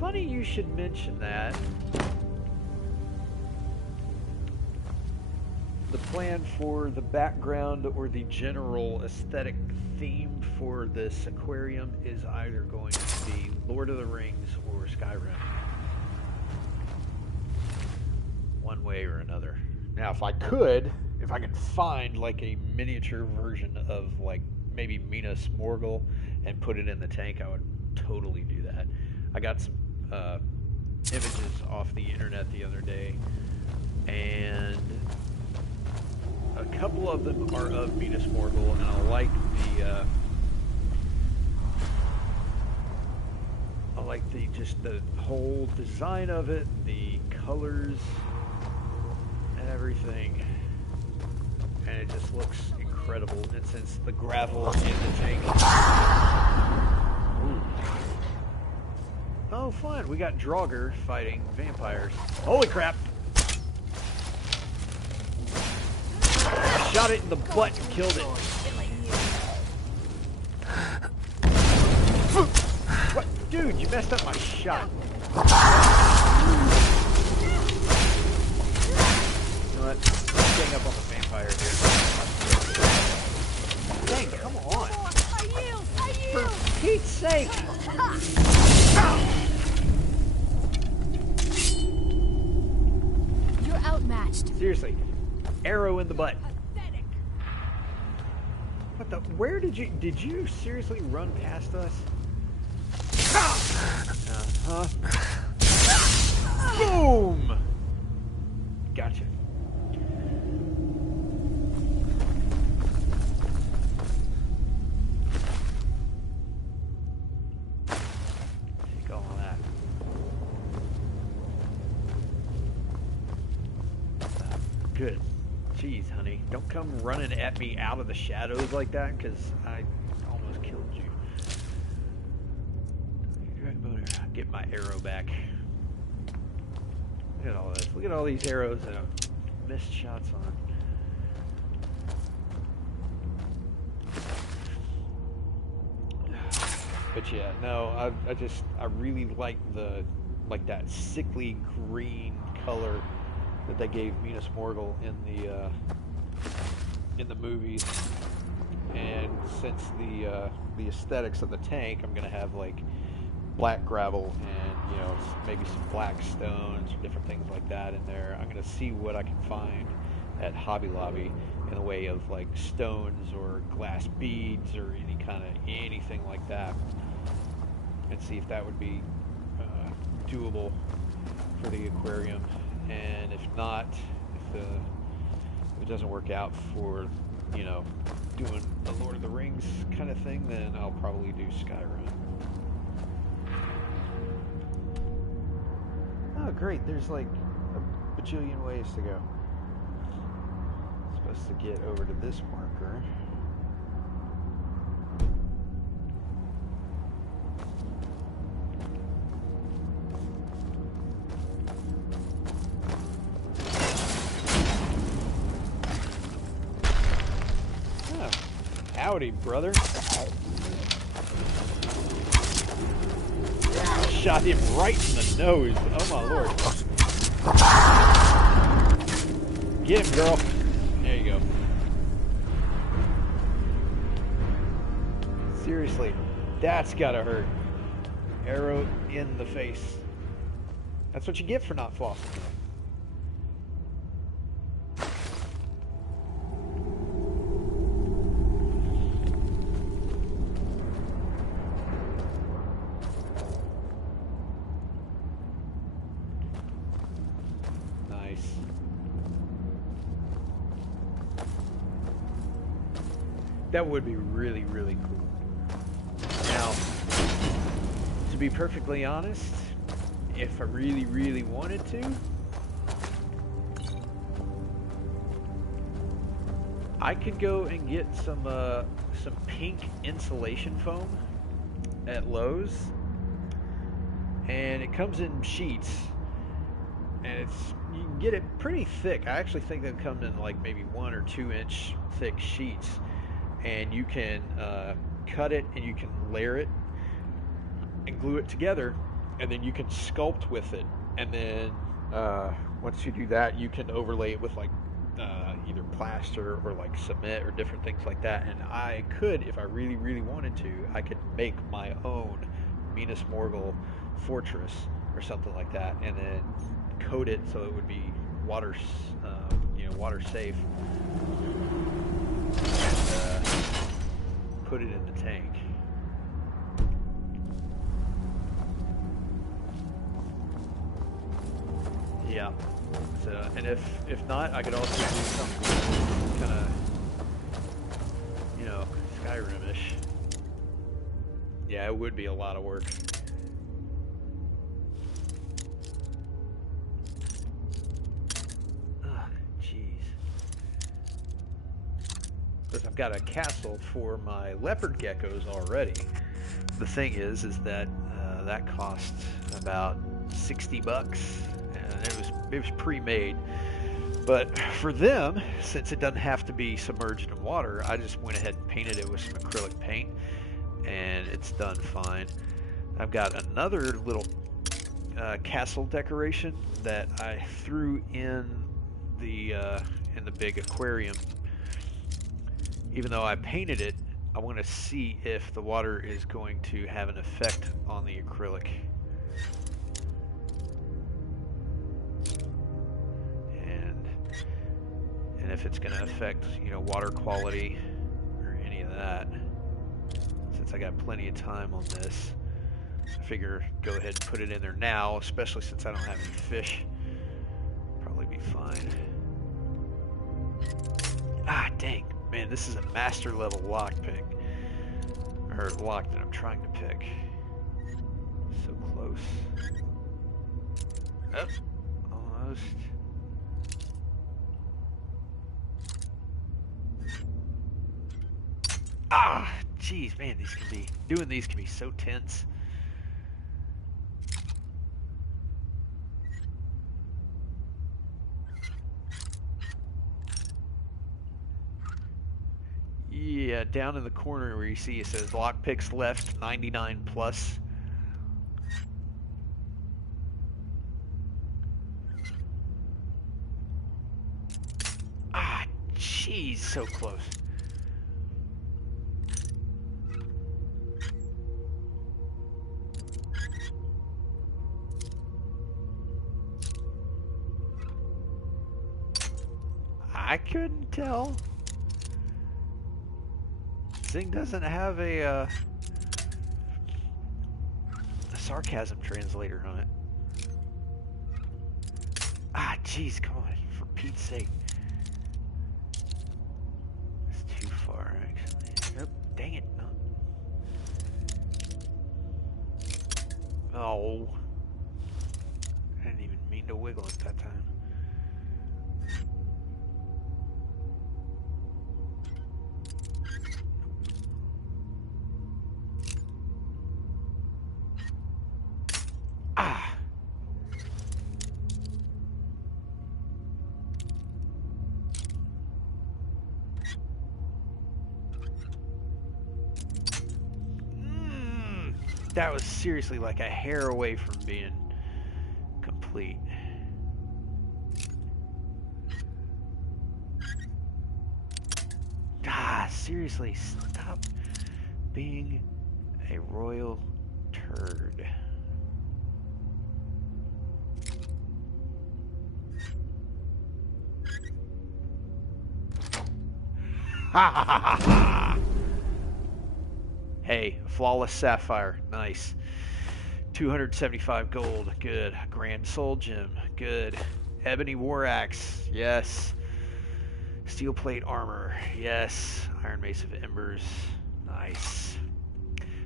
Funny you should mention that. The plan for the background or the general aesthetic theme for this aquarium is either going to be Lord of the Rings or Skyrim. One way or another. Now, if I could find like a miniature version of like maybe Minas Morgul and put it in the tank, I would totally do that. I got some images off the internet the other day, and a couple of them are of Minas Morgul, and I like the whole design of it, the colors and everything, and it just looks incredible. And since the gravel in the tank, oh fun, we got Draugr fighting vampires. Holy crap! Shot it in the butt and killed it. What? Dude, you messed up my shot. You know what? Let's gang up on the vampire here. Dang, come on. For Pete's sake. You're outmatched. Seriously. Arrow in the butt. What the? Where did you seriously run past us? Uh-huh. Boom! Gotcha. Take all of that. Good. Jeez, honey. Don't come running at me out of the shadows like that, because I almost killed you. Get my arrow back. Look at all this. Look at all these arrows that I've missed shots on. But yeah, no, I really like that sickly green color that they gave Minas Morgul in the movies. And since the aesthetics of the tank, I'm gonna have like black gravel and maybe some black stones or different things like that in there. I'm gonna see what I can find at Hobby Lobby in the way of like stones or glass beads or anything like that, and see if that would be doable for the aquarium. And if not, if it doesn't work out for doing the Lord of the Rings kind of thing, then I'll probably do Skyrim. Oh great, there's like a bajillion ways to go. I'm supposed to get over to this marker. Oh, howdy, brother. Shot him right in the nose. Oh my lord. Get him, girl. There you go. Seriously, that's gotta hurt. Arrow in the face. That's what you get for not flossing. Nice. That would be really, really cool. Now, to be perfectly honest, if I really, really wanted to, I could go and get some pink insulation foam at Lowe's, and it comes in sheets, and you can get it pretty thick. I actually think they come in like maybe 1 or 2 inch thick sheets, and you can cut it and you can layer it and glue it together, and then you can sculpt with it, and then once you do that, you can overlay it with like either plaster or like cement or different things like that. And I could, if I really, really wanted to, I could make my own Minas Morgul fortress or something like that, and then coat it so it would be water safe, and put it in the tank. Yeah. So, and if not, I could also do something kind of, Skyrim-ish. Yeah, it would be a lot of work. Jeez. Because I've got a castle for my leopard geckos already. The thing is that that costs about $60, and it was pre-made. But for them, since it doesn't have to be submerged in water, I just went ahead and painted it with some acrylic paint, and it's done fine. I've got another little castle decoration that I threw in the big aquarium. Even though I painted it, I want to see if the water is going to have an effect on the acrylic. And if it's going to affect, water quality or any of that. Since I got plenty of time on this, I figure go ahead and put it in there now, especially since I don't have any fish. Probably be fine. Ah, dang. Man, this is a master level lockpick. Or lock that I'm trying to pick. So close. Oh, almost. Ah, jeez, man, doing these can be so tense. Yeah, down in the corner where you see it says lockpicks left 99 plus. Ah, jeez, so close. I couldn't tell. This thing doesn't have a sarcasm translator on it. Ah, jeez, come on, for Pete's sake. It's too far, actually. Nope, dang it. Oh. I didn't even mean to wiggle at that time. Ah. That was seriously like a hair away from being complete. Ah, seriously, stop being a royal turd. Hey, flawless sapphire. Nice. 275 gold. Good. Grand soul gem. Good. Ebony war axe. Yes. Steel plate armor. Yes. Iron mace of embers. Nice.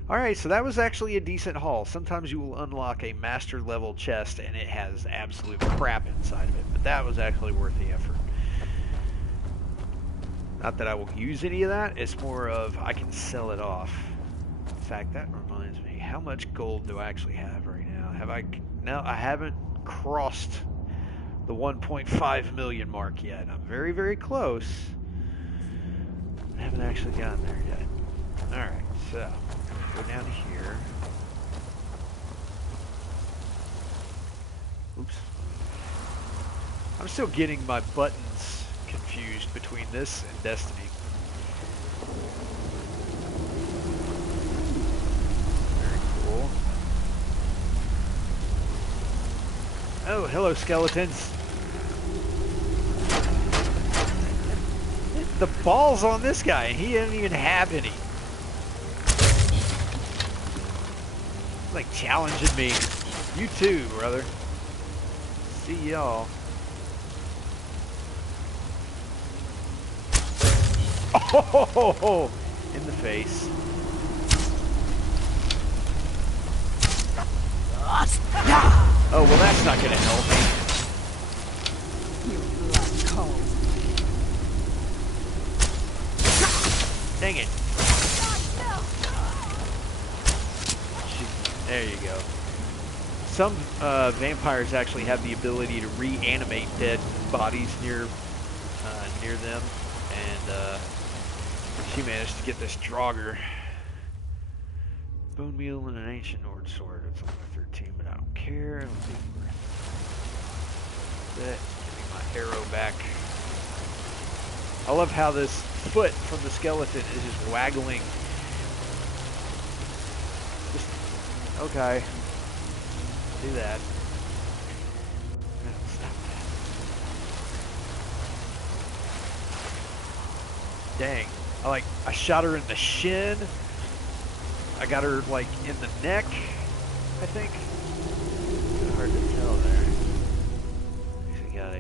Alright, so that was actually a decent haul. Sometimes you will unlock a master level chest and it has absolute crap inside of it, but that was actually worth the effort. Not that I will use any of that, it's more of I can sell it off. In fact, that reminds me, how much gold do I actually have right now? No, I haven't crossed the 1.5 million mark yet. I'm very, very close. I haven't actually gotten there yet. Alright, so go down here. Oops. I'm still getting my buttons confused between this and Destiny. Very cool. Oh, hello, skeletons. The balls on this guy, he didn't even have any. Like challenging me. You too, brother. See y'all. Oh, in the face. Oh, well, that's not gonna help me. You blood cold. Dang it. There you go. Some vampires actually have the ability to reanimate dead bodies near them, and she managed to get this Draugr. Bone meal and an ancient Nord sword. It's only 13, but I don't care. It'll be worth it. Give me my arrow back. I love how this foot from the skeleton is just waggling. Just, okay. Do that. No, stop that. Dang. I shot her in the shin. I got her like in the neck, I think. It's hard to tell there. Actually got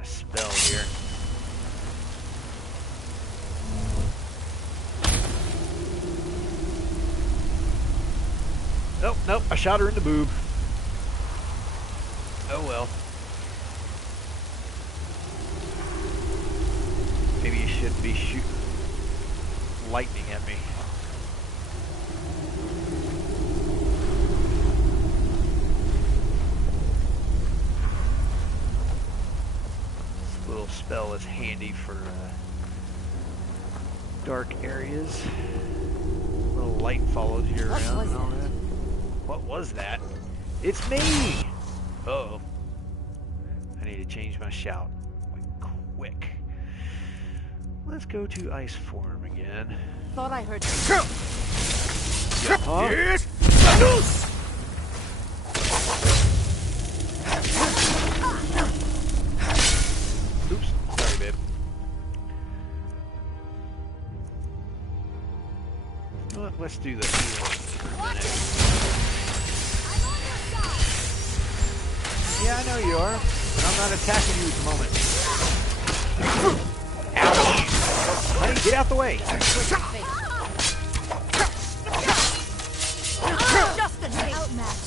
a spell here. Nope, nope, I shot her in the boob. Oh well. Maybe you shouldn't be shooting lightning at me. This little spell is handy for dark areas. A little light follows you around and all that. What was that? It's me! Uh-oh. I need to change my shout. Like, quick. Let's go to ice form again. Thought I heard. Yeah, huh? Yes! Oops. Sorry, babe. You know what? Let's do this for a minute. Yeah, I know you are, but I'm not attacking you at the moment. Ouch! Honey, get out the way! Just an outmatch.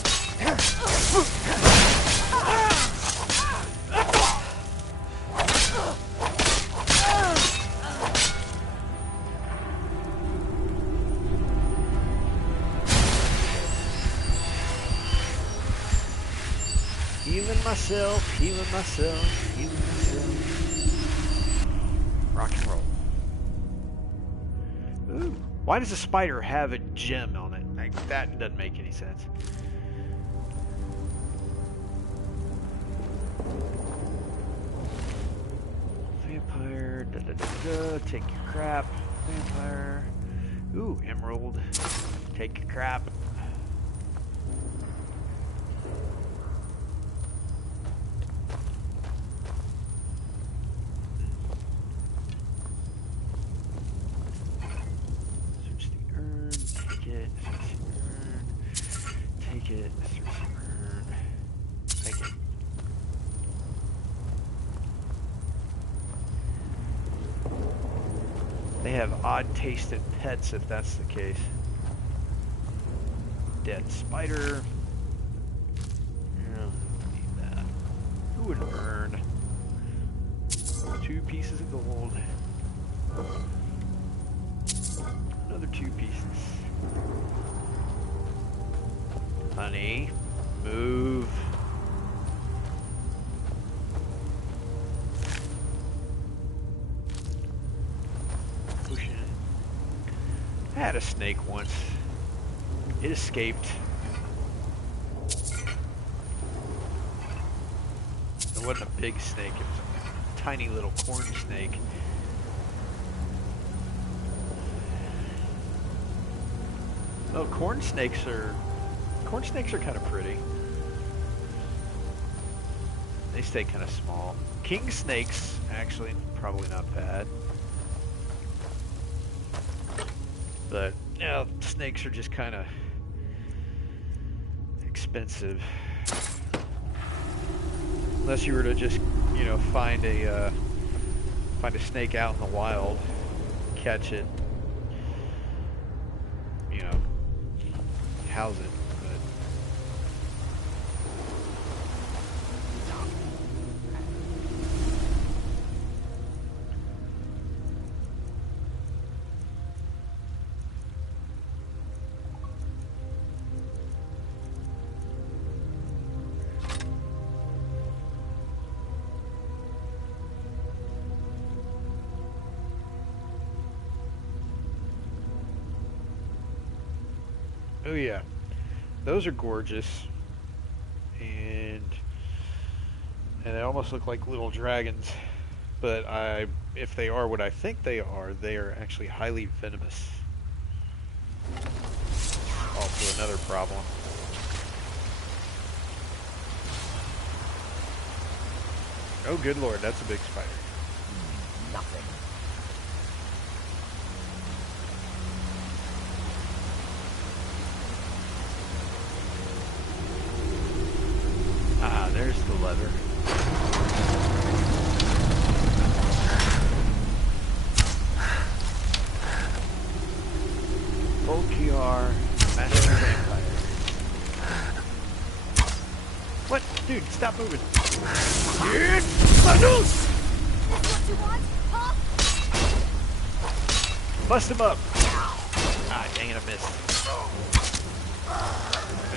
Healing myself, healing myself, healing myself. Rock and roll. Ooh. Why does a spider have a gem on it? Like, that doesn't make any sense. Vampire, da da da da, take your crap. Vampire. Ooh, emerald. Take your crap. Take it through some urn. Take it. They have odd tasted pets if that's the case. Dead spider. Yeah, need that. Ooh, an urn. 2 pieces of gold. Another 2 pieces. Honey, move. Pushing it. I had a snake once. It escaped. It wasn't a big snake, it was a tiny little corn snake. Oh, corn snakes are kind of pretty. They stay kind of small. King snakes, actually, probably not bad. But, you know, snakes are just kind of expensive. Unless you were to just, you know, find a snake out in the wild, catch it, you know, house it. Oh yeah, those are gorgeous, and they almost look like little dragons. But if they are what I think they are actually highly venomous. Also another problem. Oh good lord, that's a big spider. Nothing. Ah, there's the lever. Volkiar, Master Vampire. What? Dude, stop moving. Dude, Manus! This what you want, huh? Bust him up. Ah, dang it, I missed.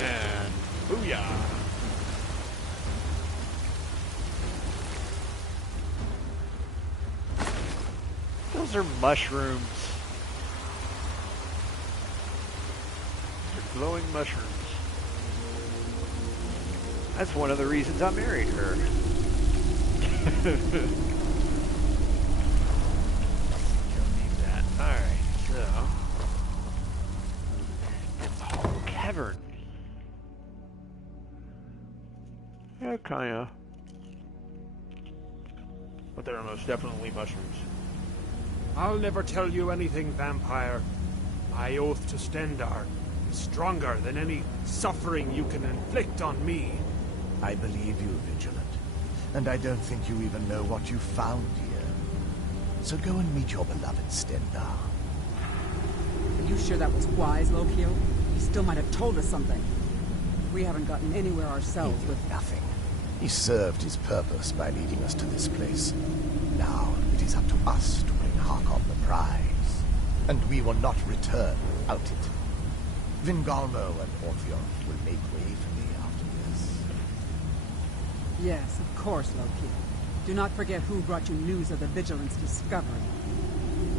And booyah. Those are mushrooms. They're glowing mushrooms. That's one of the reasons I married her. Don't need that. Alright, so. In the Hollow Cavern. Yeah, kinda. But there are most definitely mushrooms. I'll never tell you anything, vampire. My oath to Stendar is stronger than any suffering you can inflict on me. I believe you, Vigilant. And I don't think you even know what you found here. So go and meet your beloved Stendar. Are you sure that was wise, Lokio? He still might have told us something. We haven't gotten anywhere ourselves He with... did nothing. He served his purpose by leading us to this place. Now it is up to us to bring Harkon the prize. And we will not return without it. Vingalmo and Orpheon will make way for me after this. Yes, of course, Lokio. Do not forget who brought you news of the Vigilance discovery.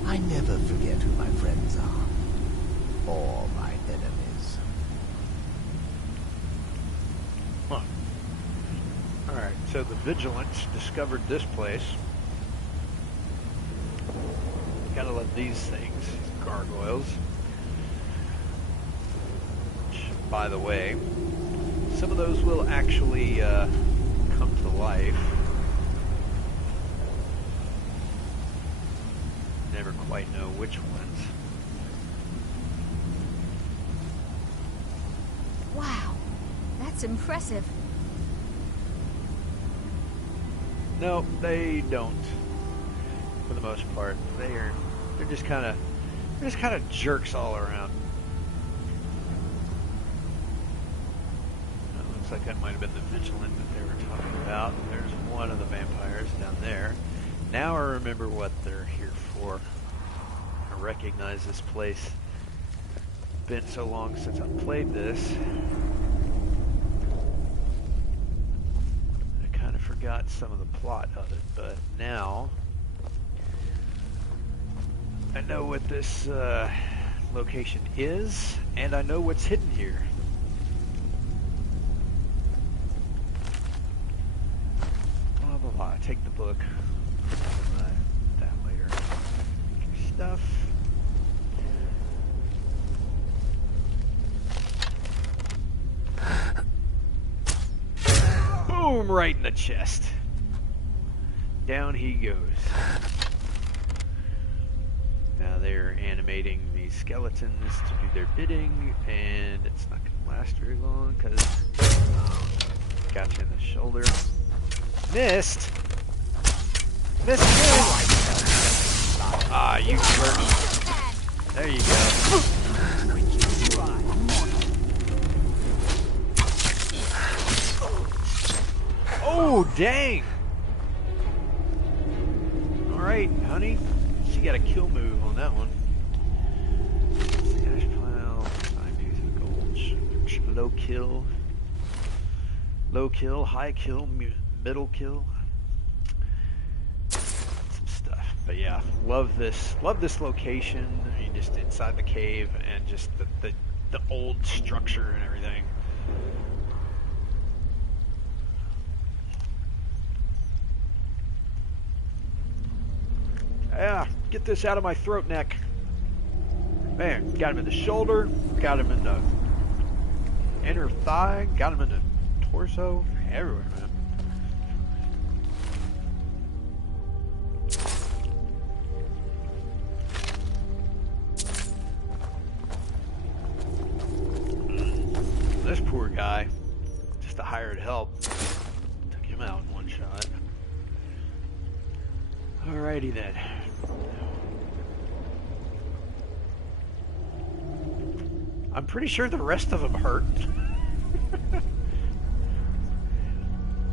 I never forget who my friends are. Or my enemies. Huh. Alright, so the Vigilance discovered this place. Gotta love these things, these gargoyles. Which, by the way, some of those will actually come to life. Never quite know which ones. Wow, That's impressive. No, they don't. For the most part, they're just kind of jerks all around. It looks like that might have been the vigilant that they were talking about. There's one of the vampires down there. Now I remember what they're here for. I recognize this place. Been so long since I've played this. I kind of forgot some of the plot of it, but now I know what this location is, and I know what's hidden here. Blah blah blah. Take the book. That later. Stuff. Boom! Right in the chest. Down he goes. Now they're animating these skeletons to do their bidding, and it's not going to last very long because got you in the shoulder. Missed! Missed again! Ah, you jerk. There you go. Oh, dang! Alright, honey. She got a kill move on that one. Stash pile, time using gold. Low kill. Low kill, high kill, middle kill. Some stuff. But yeah, love this location. I mean, just inside the cave and just the old structure and everything. Yeah, get this out of my throat neck. Man, got him in the shoulder, got him in the inner thigh, got him in the torso, everywhere, man. This poor guy, just a hired help, took him out in one shot. Alrighty then. I'm pretty sure the rest of them hurt.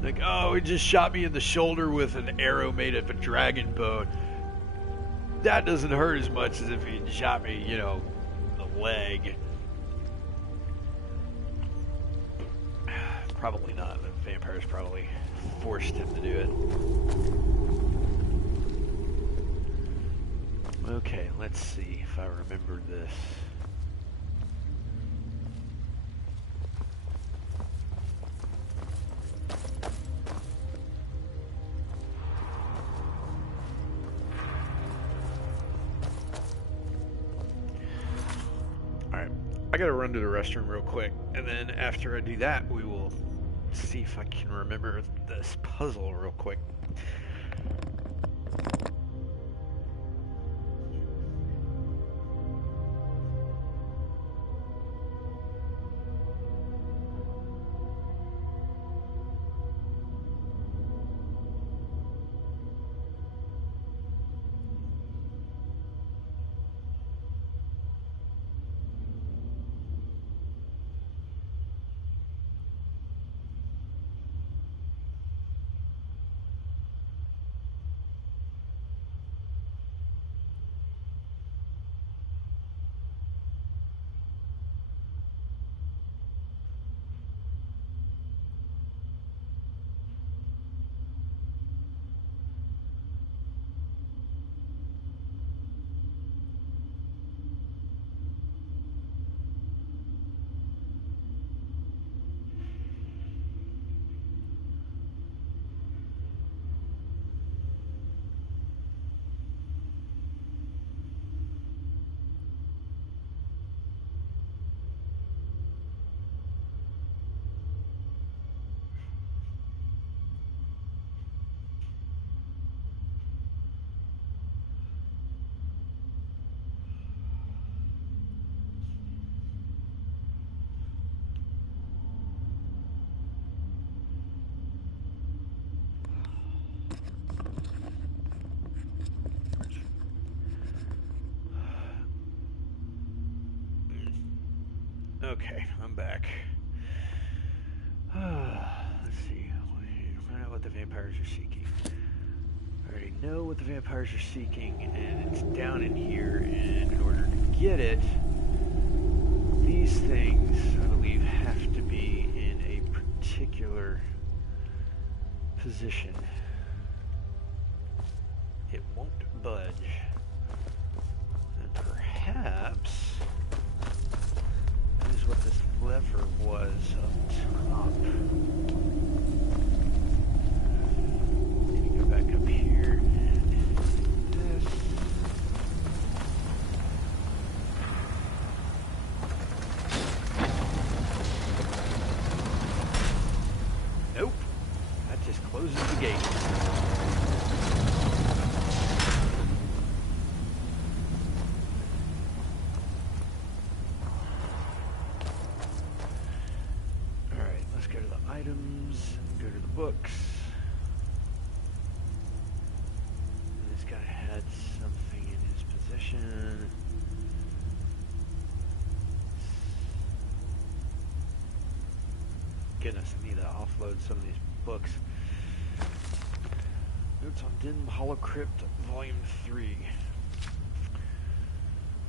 Like, oh, he just shot me in the shoulder with an arrow made of a dragon bone. That doesn't hurt as much as if he shot me, you know, in the leg. Probably not. The vampires probably forced him to do it. Okay, let's see if I remember this. Alright, I gotta run to the restroom real quick, and then after I do that, we will see if I can remember this puzzle real quick. Okay, I'm back. Let's see. Find out what the vampires are seeking. I already know what the vampires are seeking, and it's down in here. And in order to get it, these things, I believe, have to be in a particular position. It won't budge. And perhaps that is what this lever was up top. Need to go back up here and this. Nope. That just closes the gate. Items, go to the books. This guy had something in his possession. Goodness, I need to offload some of these books. Notes on Dim Hollow Crypt, Volume 3.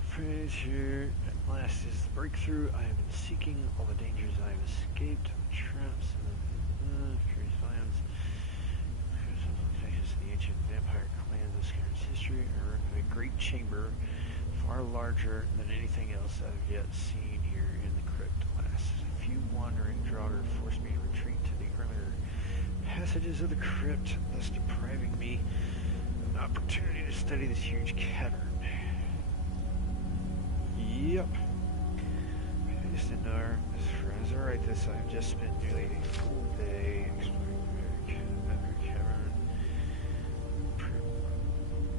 Phrase here, at last is the breakthrough. I have been seeking all the dangers I have escaped, the traps, and curious volumes. The ancient vampire clans of Skyrim's history are in a great chamber, far larger than anything else I've yet seen here in the crypt. Last, a few wandering Draugr forced me to retreat to the earlier passages of the crypt, thus depriving me of an opportunity to study this huge cavern. Yep. I just didn't know her. As I write this, I've just spent nearly a full day exploring the cavern.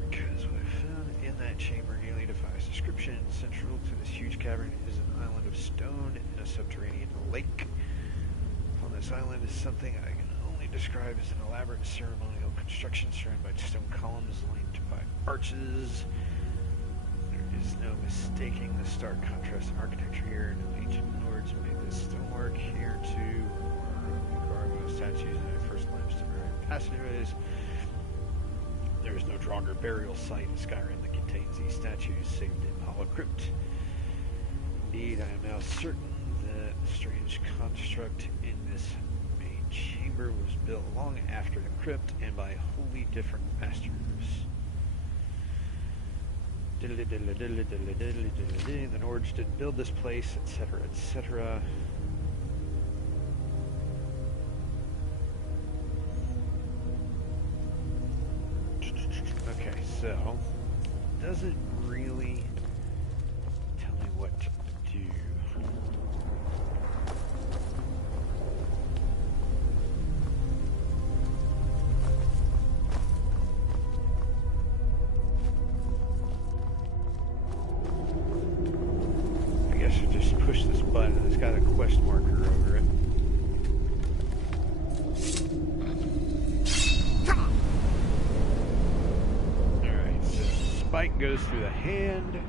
Because what I found in that chamber nearly defies description. Central to this huge cavern is an island of stone in a subterranean lake. On this island is something I can only describe as an elaborate ceremonial construction surrounded by stone columns linked by arches. Is no mistaking the stark contrast in architecture here. No ancient lords made this stonework here too, or gargoyle statues and first limestone passageways. There is no Draugr burial site in Skyrim that contains these statues, save in Hollow Crypt. Indeed, I am now certain that the strange construct in this main chamber was built long after the crypt and by wholly different masters. The Nords didn't build this place, etc., etc. Okay, so doesn't really tell me what to do. Push this button and it's got a quest marker over it. Alright, so spike goes through the hand.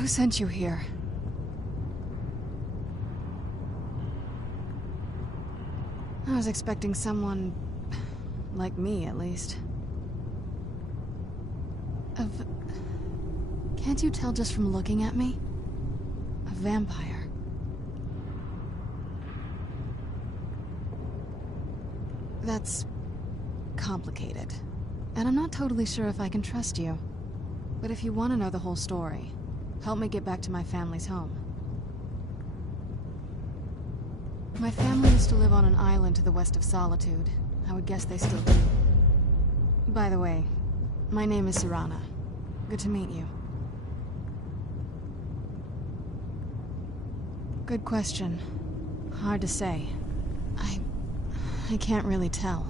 Who sent you here? I was expecting someone... like me, at least. Can't you tell just from looking at me? A vampire. That's... complicated. And I'm not totally sure if I can trust you. But if you want to know the whole story, help me get back to my family's home. My family used to live on an island to the west of Solitude. I would guess they still do. By the way, my name is Serana. Good to meet you. Good question. Hard to say. I can't really tell.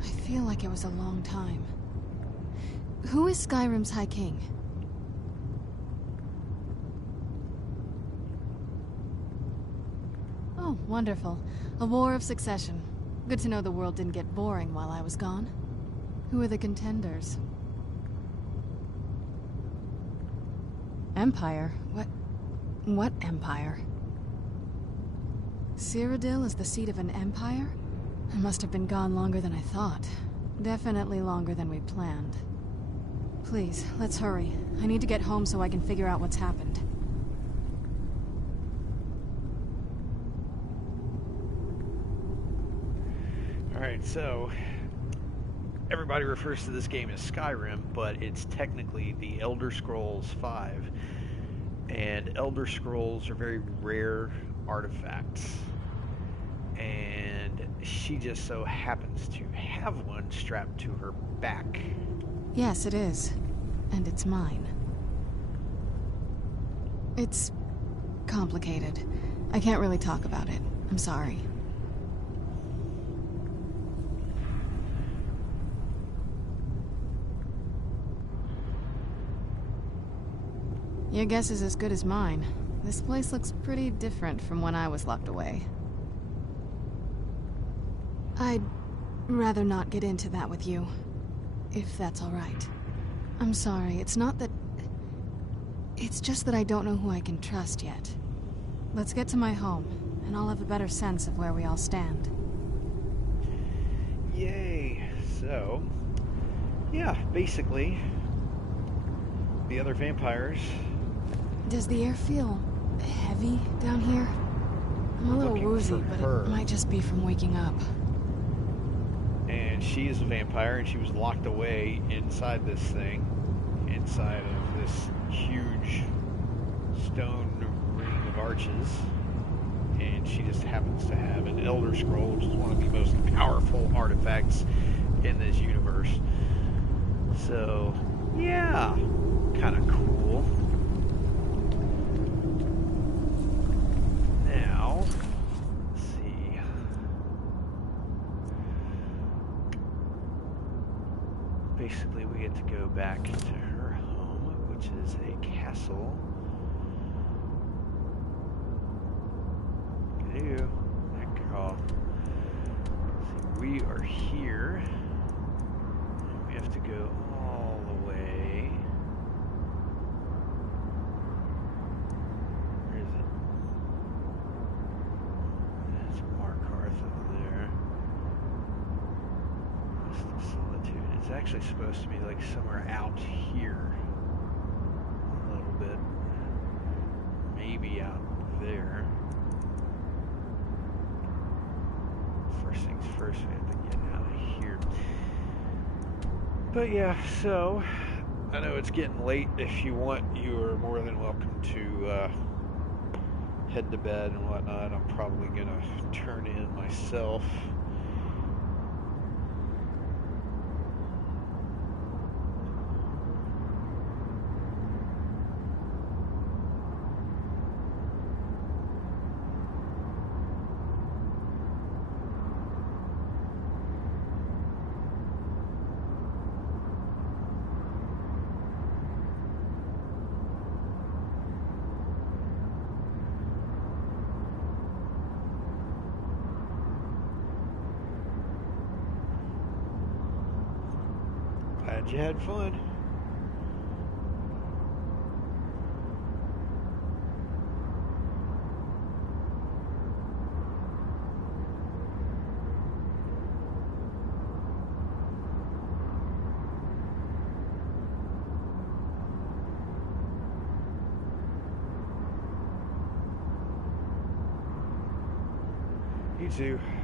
I feel like it was a long time. Who is Skyrim's High King? Oh, wonderful. A war of succession. Good to know the world didn't get boring while I was gone. Who are the contenders? Empire? What empire? Cyrodiil is the seat of an empire? I must have been gone longer than I thought. Definitely longer than we planned. Please, let's hurry. I need to get home so I can figure out what's happened. Alright, so... everybody refers to this game as Skyrim, but it's technically the Elder Scrolls V. And Elder Scrolls are very rare artifacts. And she just so happens to have one strapped to her back. Yes, it is. And it's mine. It's... complicated. I can't really talk about it. I'm sorry. Your guess is as good as mine. This place looks pretty different from when I was locked away. I'd rather not get into that with you, if that's all right. I'm sorry, it's not that... it's just that I don't know who I can trust yet. Let's get to my home, and I'll have a better sense of where we all stand. Yay! So... yeah, basically... the other vampires... Does the air feel heavy down here? I'm a little woozy, but it might just be from waking up. And she is a vampire, and she was locked away inside this thing. Inside of this huge stone ring of arches. And she just happens to have an Elder Scroll, which is one of the most powerful artifacts in this universe. So, yeah, kind of cool. Now, let's see. Basically, we get to go back to her home, which is a castle. Hello, that girl. See, we are here. We have to go all the way. Where is it? That's Markarth over there. West of Solitude. It's actually supposed to be like somewhere out here. A little bit. Maybe out there. First things first, we have to get out of here. But yeah, so I know it's getting late. If you want, you are more than welcome to head to bed and whatnot. I'm probably gonna turn in myself. Glad you had fun. me too.